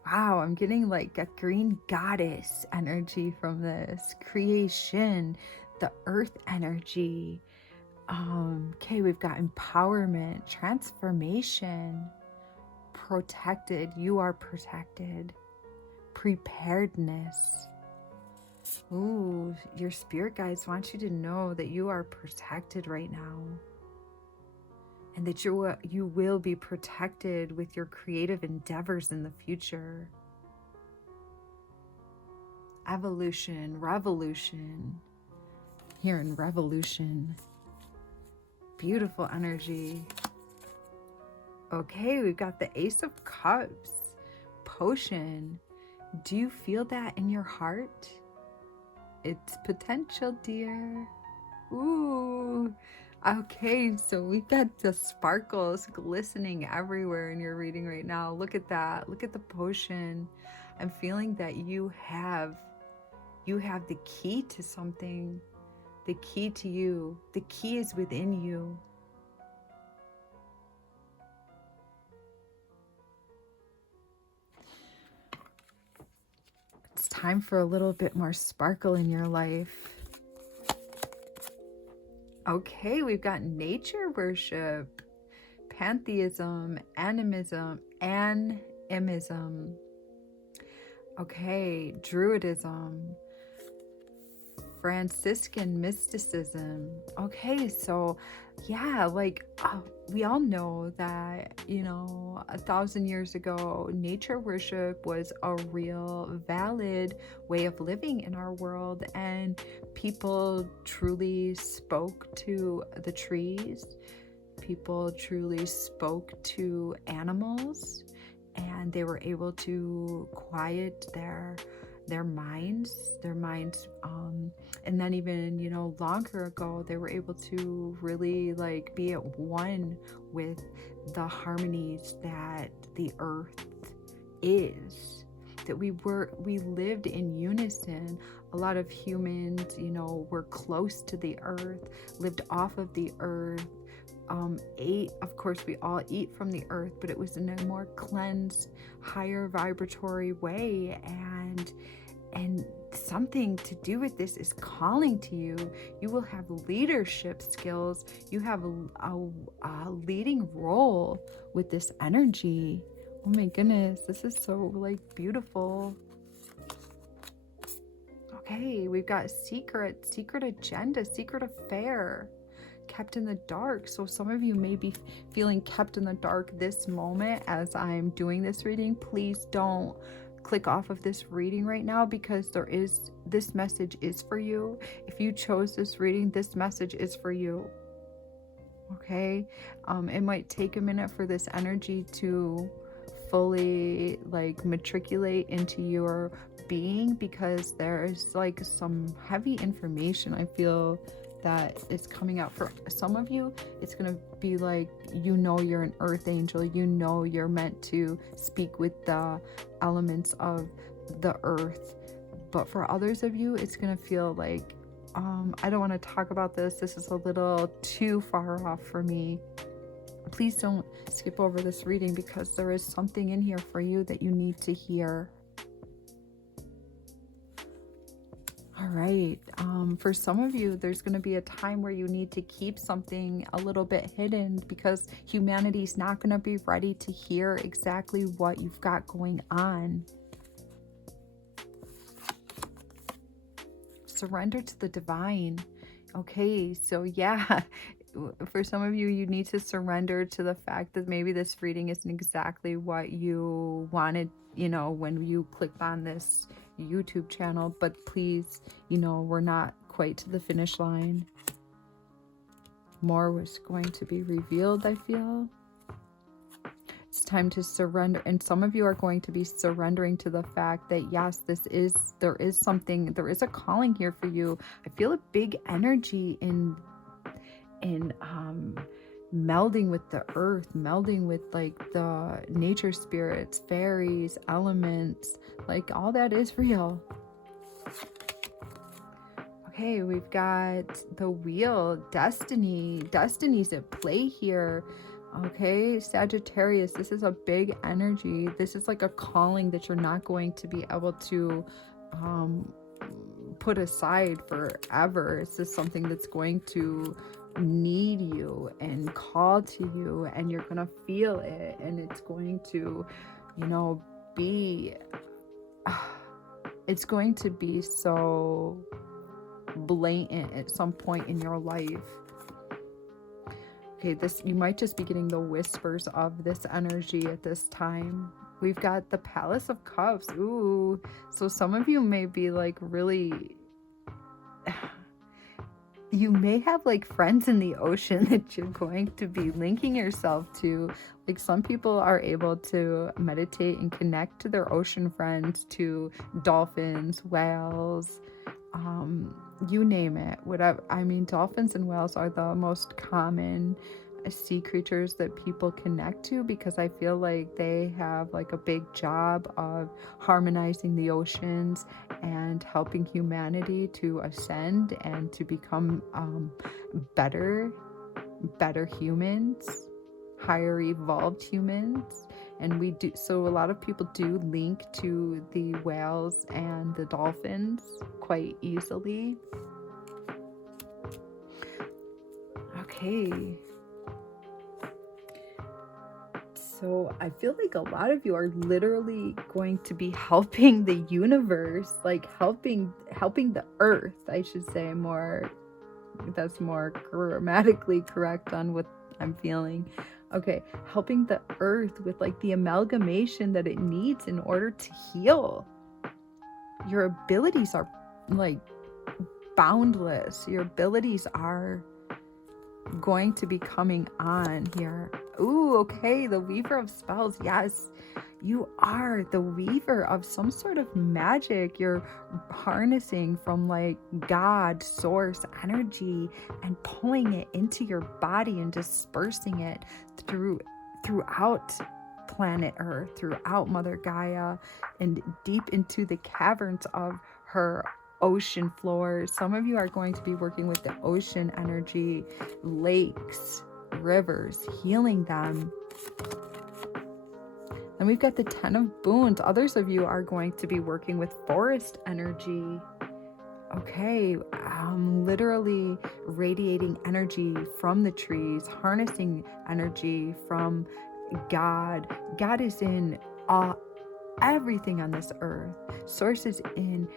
Wow, I'm getting like a green goddess energy from this. Creation, the earth energy. Okay, we've got empowerment, transformation, protected. You are protected. Preparedness. Ooh, your spirit guides want you to know that you are protected right now. And that you will be protected with your creative endeavors in the future. Evolution, revolution. Here in revolution. Beautiful energy. Okay, we've got the Ace of Cups. Potion. Do you feel that in your heart? It's potential, dear. Ooh. Okay, so we've got the sparkles glistening everywhere in your reading right now. Look at that. Look at the potion. I'm feeling that you have the key to something. The key to you. The key is within you. It's time for a little bit more sparkle in your life. Okay, we've got nature worship, pantheism, animism. Okay, druidism, Franciscan mysticism. Okay, so yeah, like we all know that, 1,000 years ago, nature worship was a real valid way of living in our world, and people truly spoke to the trees. People truly spoke to animals, and they were able to quiet their minds, and then even longer ago, they were able to really like be at one with the harmonies that the earth is, that we lived in unison. A lot of humans were close to the earth, lived off of the earth, ate. Of course, we all eat from the earth, but it was in a more cleansed, higher vibratory way, and something to do with this is calling to you. You will have leadership skills. You have a leading role with this energy. Oh my goodness, this is so like beautiful. Okay, we've got secret agenda, secret affair, kept in the dark. So some of you may be feeling kept in the dark this moment as I'm doing this reading. Please don't click off of this reading right now, because this message is for you. If you chose this reading, this message is for you. Okay, it might take a minute for this energy to fully like matriculate into your being, because there's like some heavy information I feel that is coming out. For some of you, it's gonna be like, you're an earth angel, you're meant to speak with the elements of the earth. But for others of you, it's gonna feel like, I don't want to talk about this. This is a little too far off for me. Please don't skip over this reading, because there is something in here for you that you need to hear. All right. For some of you, there's going to be a time where you need to keep something a little bit hidden, because humanity's not going to be ready to hear exactly what you've got going on. Surrender to the divine. Okay, so yeah, for some of you, you need to surrender to the fact that maybe this reading isn't exactly what you wanted, when you clicked on this YouTube channel. But please, we're not quite to the finish line. More was going to be revealed, I feel. It's time to surrender. And some of you are going to be surrendering to the fact that, yes, there is a calling here for you. I feel a big energy in melding with the earth, melding with like the nature spirits, fairies, elements, like all that is real. Okay, we've got the wheel, destiny's at play here. Okay, Sagittarius, this is a big energy. This is like a calling that you're not going to be able to put aside forever. This is something that's going to need you and call to you, and you're gonna feel it, and it's going to, be it's going to be so blatant at some point in your life. Okay, you might just be getting the whispers of this energy at this time. We've got the Palace of Cups. Ooh, so some of you may be like really, you may have like friends in the ocean that you're going to be linking yourself to. Like some people are able to meditate and connect to their ocean friends, to dolphins, whales, you name it, whatever. I mean, dolphins and whales are the most common sea creatures that people connect to, because I feel like they have like a big job of harmonizing the oceans and helping humanity to ascend and to become better humans, higher evolved humans. And we do, so a lot of people do link to the whales and the dolphins quite easily. Okay. So I feel like a lot of you are literally going to be helping the universe, like helping the earth, I should say, that's more grammatically correct on what I'm feeling. Okay, helping the earth with like the amalgamation that it needs in order to heal. Your abilities are like boundless. Your abilities are going to be coming on here. Ooh, okay, the weaver of spells. Yes, you are the weaver of some sort of magic. You're harnessing from like God, source energy, and pulling it into your body and dispersing it throughout planet Earth, throughout Mother Gaia, and deep into the caverns of her ocean floor. Some of you are going to be working with the ocean energy, lakes, rivers, healing them. Then we've got the 10 of Boons. Others of you are going to be working with forest energy. Okay, literally radiating energy from the trees, harnessing energy from God. God is in everything on this earth. Source is in,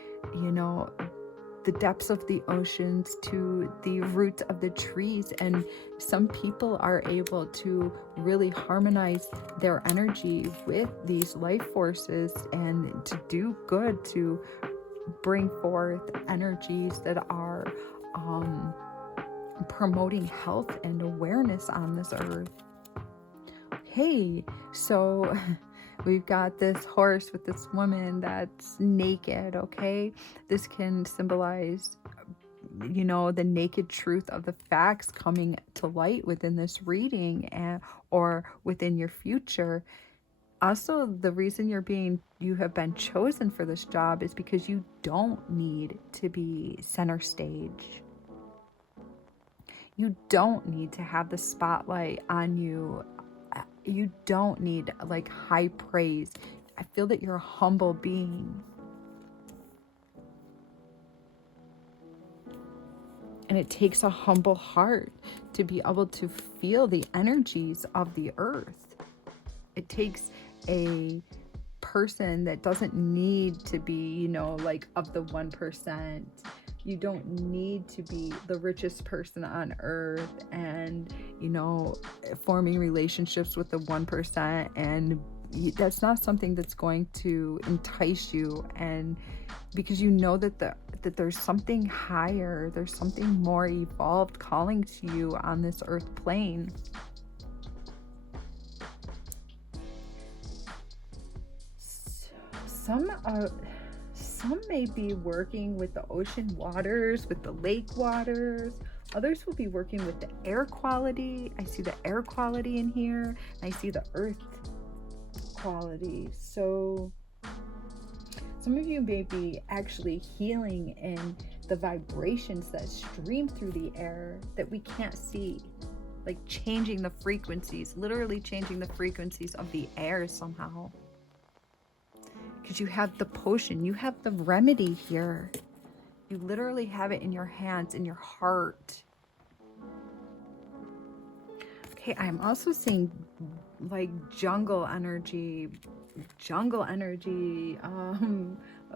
the depths of the oceans to the roots of the trees. And some people are able to really harmonize their energy with these life forces and to do good, to bring forth energies that are promoting health and awareness on this earth. Hey, so we've got this horse with this woman that's naked, okay? This can symbolize, you know, the naked truth of the facts coming to light within this reading or within your future. Also, the reason you have been chosen for this job is because you don't need to be center stage. You don't need to have the spotlight on you. You don't need like high praise. I feel that you're a humble being. And it takes a humble heart to be able to feel the energies of the earth. It takes a person that doesn't need to be, you know, like of the 1%. You don't need to be the richest person on earth and, you know, forming relationships with the 1%. And that's not something that's going to entice you. And because you know that that there's something higher, there's something more evolved calling to you on this earth plane. Some may be working with the ocean waters, with the lake waters. Others will be working with the air quality. I see the air quality in here. I see the earth quality. So some of you may be actually healing in the vibrations that stream through the air that we can't see. Like changing the frequencies, literally changing the frequencies of the air somehow. Because you have the potion, you have the remedy here. You literally have it in your hands, in your heart. Okay, I'm also seeing like jungle energy.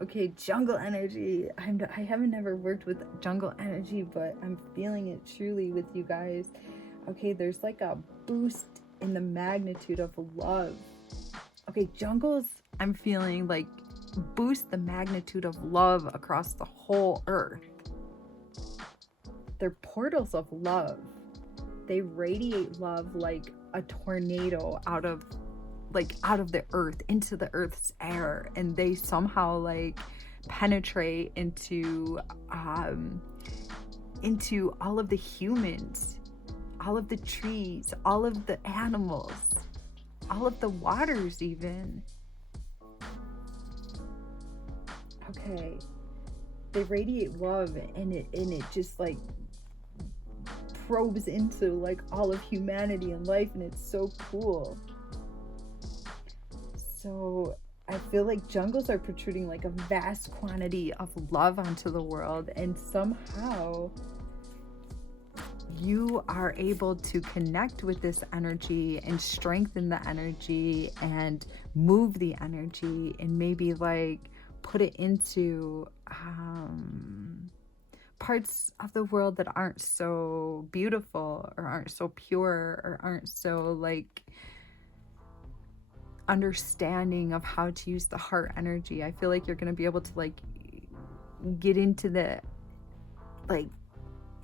Okay, jungle energy. I haven't never worked with jungle energy, but I'm feeling it truly with you guys. Okay, there's like a boost in the magnitude of love. Okay, jungles, I'm feeling like boost the magnitude of love across the whole earth. They're portals of love. They radiate love like a tornado out of the earth into the earth's air, and they somehow like penetrate into all of the humans, all of the trees, all of the animals, all of the waters even. Okay, they radiate love, and it just like probes into like all of humanity and life, and it's so cool. So I feel like jungles are protruding like a vast quantity of love onto the world, and somehow you are able to connect with this energy and strengthen the energy and move the energy and maybe like put it into parts of the world that aren't so beautiful or aren't so pure or aren't so like understanding of how to use the heart energy. I feel like you're going to be able to like get into the like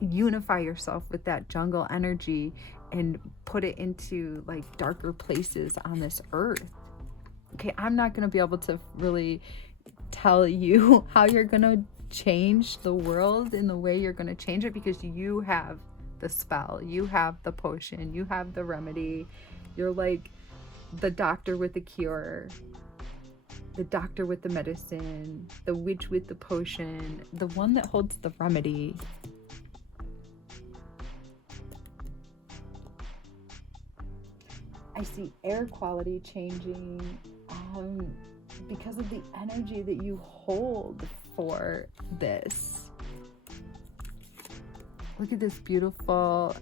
unify yourself with that jungle energy and put it into like darker places on this earth. Okay, I'm not going to be able to really tell you how you're going to change the world in the way you're going to change it, because you have the spell, you have the potion, you have the remedy. You're like the doctor with the cure, the doctor with the medicine, the witch with the potion, the one that holds the remedy. I see air quality changing because of the energy that you hold for this. Look at this beautiful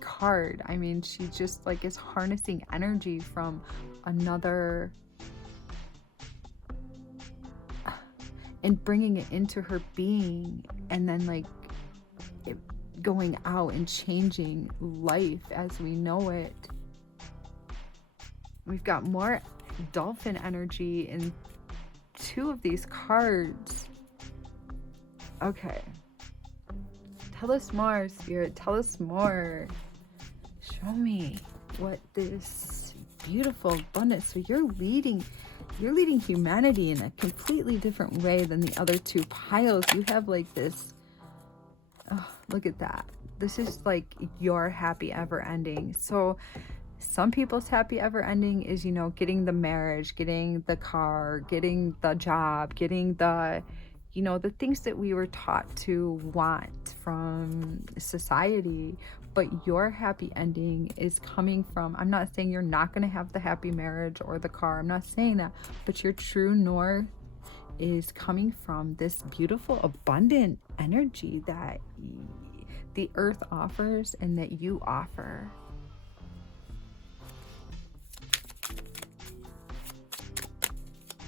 card. I mean, she just like is harnessing energy from another and bringing it into her being. and then like it going out and changing life as we know it. We've got more dolphin energy in 2 of these cards. Okay. Tell us more, Spirit. Tell us more. Show me what this beautiful abundance. So you're leading humanity in a completely different way than the other 2 piles. You have like this, oh, look at that. This is like your happy ever ending. So some people's happy ever ending is, you know, getting the marriage, getting the car, getting the job, getting the, you know, the things that we were taught to want from society. But your happy ending is coming from, I'm not saying you're not going to have the happy marriage or the car. I'm not saying that. But your true north is coming from this beautiful, abundant energy that the earth offers and that you offer.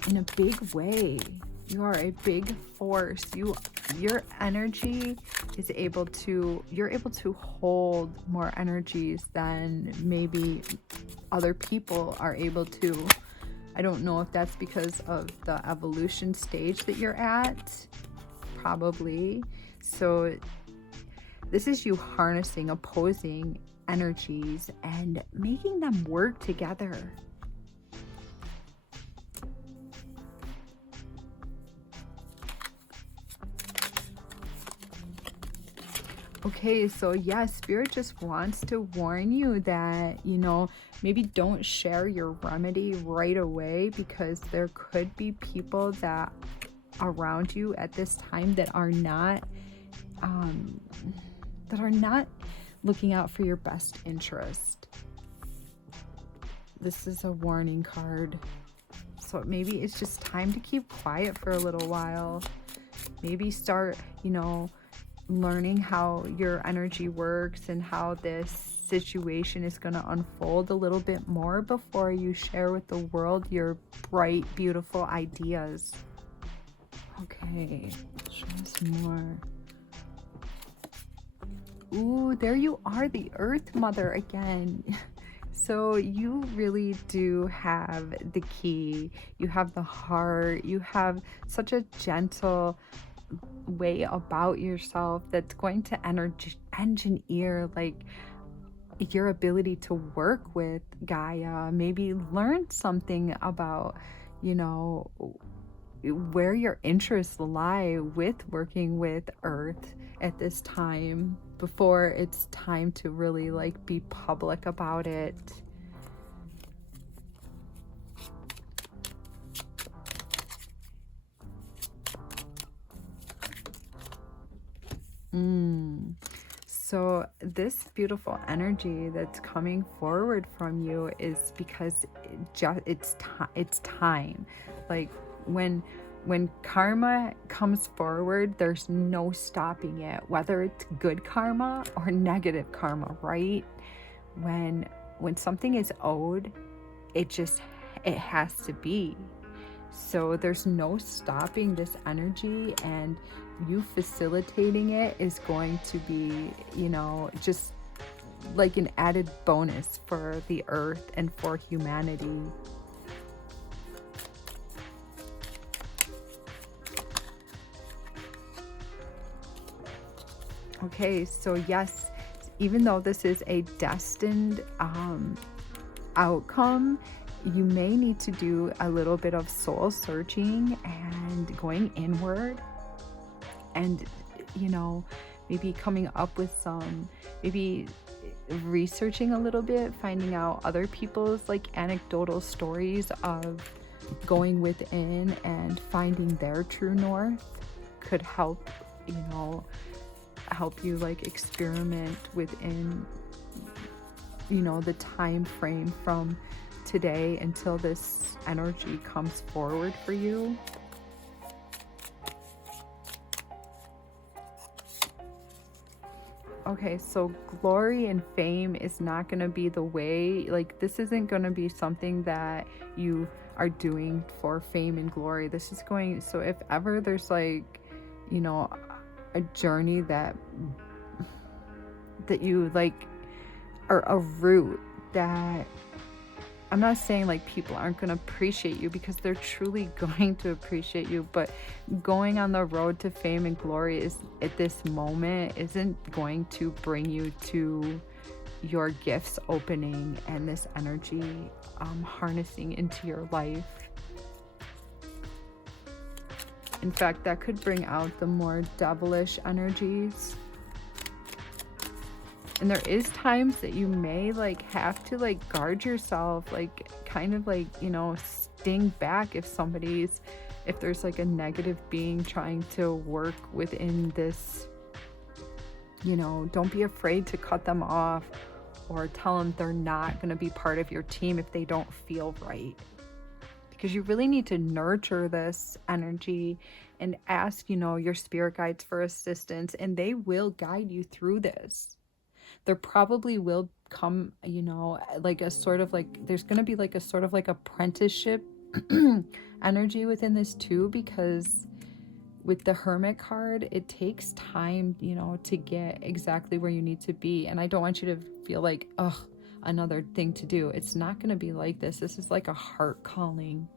In a big way. You are a big force. Your energy is able to, you're able to hold more energies than maybe other people are able to. I don't know if that's because of the evolution stage that you're at. Probably. So this is you harnessing opposing energies and making them work together. Okay, so yeah, Spirit just wants to warn you that, you know, maybe don't share your remedy right away, because there could be people that around you at this time that are not looking out for your best interest. This is a warning card. So maybe it's just time to keep quiet for a little while. Maybe start, you know, learning how your energy works and how this situation is going to unfold a little bit more before you share with the world your bright, beautiful ideas. Okay, show us more. Ooh, there you are, the Earth Mother again. So you really do have the key. You have the heart. You have such a gentle way about yourself that's going to engineer like your ability to work with Gaia. Maybe learn something about, you know, where your interests lie with working with Earth at this time, before it's time to really like be public about it. So this beautiful energy that's coming forward from you is because it's time. Like when karma comes forward, there's no stopping it, whether it's good karma or negative karma, right? When something is owed, it has to be. So there's no stopping this energy, and you facilitating it is going to be, you know, just like an added bonus for the earth and for humanity. Okay, so yes, even though this is a destined outcome, you may need to do a little bit of soul searching and going inward, and, you know, maybe coming up with some, maybe researching a little bit, finding out other people's like anecdotal stories of going within and finding their true north could help, you know, help you like experiment within, you know, the time frame from today until this energy comes forward for you. Okay, so glory and fame is not going to be the way, like this isn't going to be something that you are doing for fame and glory. This is going, so if ever there's like, you know, a journey that you like, or a route that, I'm not saying like people aren't going to appreciate you, because they're truly going to appreciate you, but going on the road to fame and glory is, at this moment, isn't going to bring you to your gifts opening and this energy harnessing into your life. In fact, that could bring out the more devilish energies. And there is times that you may like have to like guard yourself, like kind of like, you know, sting back if there's like a negative being trying to work within this, you know, don't be afraid to cut them off or tell them they're not going to be part of your team if they don't feel right. Because you really need to nurture this energy and ask, you know, your spirit guides for assistance, and they will guide you through this. There probably will come, you know, like a sort of like, there's going to be like a sort of like apprenticeship energy within this too, because with the Hermit card, it takes time, you know, to get exactly where you need to be. And I don't want you to feel like, ugh, another thing to do. It's not going to be like this. This is like a heart calling.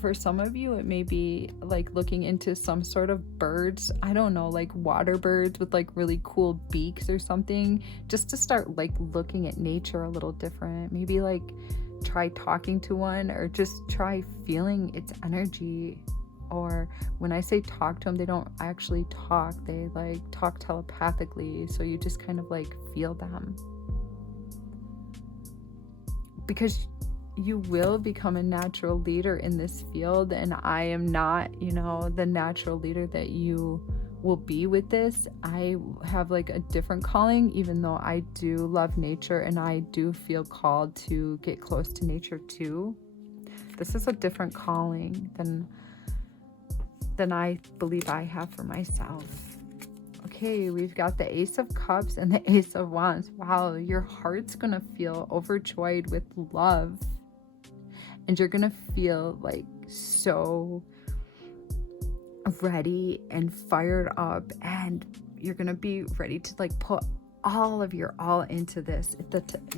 For some of you, it may be like looking into some sort of birds. I don't know, like water birds with like really cool beaks or something, just to start like looking at nature a little different. Maybe like try talking to one, or just try feeling its energy. Or when I say talk to them, they don't actually talk. They like talk telepathically. So you just kind of like feel them. Because you will become a natural leader in this field, and I am not, you know, the natural leader that you will be with this. I have like a different calling, even though I do love nature and I do feel called to get close to nature too. This is a different calling than I believe I have for myself. Okay, we've got the Ace of Cups and the Ace of Wands. Wow, your heart's gonna feel overjoyed with love. And you're gonna feel like so ready and fired up, and you're gonna be ready to like put all of your all into this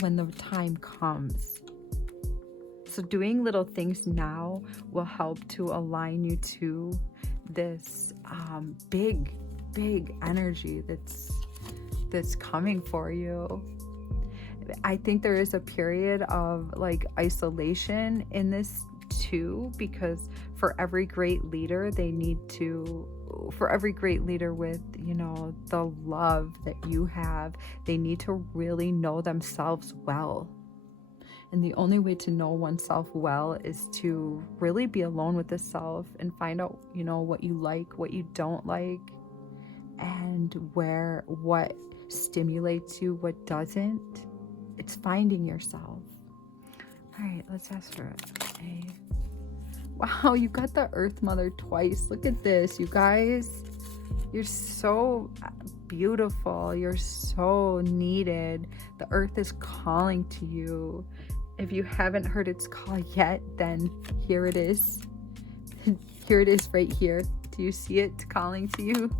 when the time comes. So doing little things now will help to align you to this big energy that's coming for you. I think there is a period of like isolation in this too, because for every great leader with, you know, the love that you have, they need to really know themselves well. And the only way to know oneself well is to really be alone with the self and find out, you know, what you like, what you don't like, and what stimulates you, what doesn't. It's finding yourself. All right, let's ask for a... Wow, you got the Earth Mother twice. Look at this, you guys. You're so beautiful. You're so needed. The Earth is calling to you. If you haven't heard its call yet, then here it is. Here it is right here. Do you see it calling to you?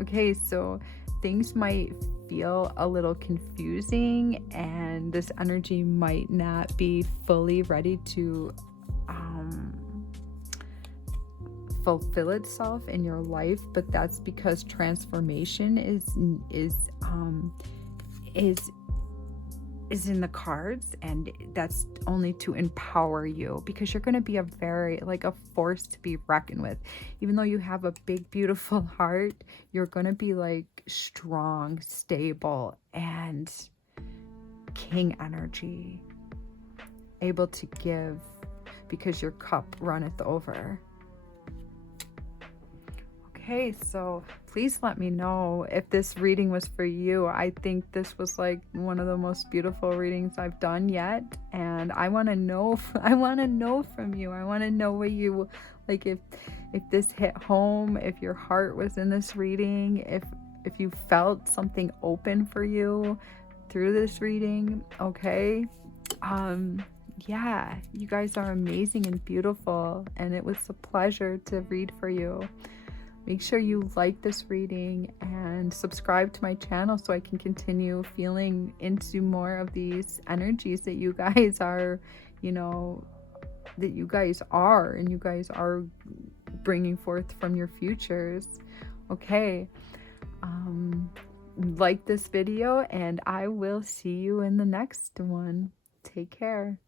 Okay, so things might feel a little confusing, and this energy might not be fully ready to fulfill itself in your life, but that's because transformation is in the cards, and that's only to empower you, because you're going to be a force to be reckoned with. Even though you have a big beautiful heart, you're going to be like strong, stable, and king energy, able to give, because your cup runneth over. Okay, so please let me know if this reading was for you. I think this was like one of the most beautiful readings I've done yet, and I want to know from you. I want to know what you like, if this hit home, if your heart was in this reading, if you felt something open for you through this reading. Okay, yeah, you guys are amazing and beautiful, and it was a pleasure to read for you. Make sure you like this reading and subscribe to my channel so I can continue feeling into more of these energies that you guys are, you know, that you guys are and you guys are bringing forth from your futures. Okay. Like this video and I will see you in the next one. Take care.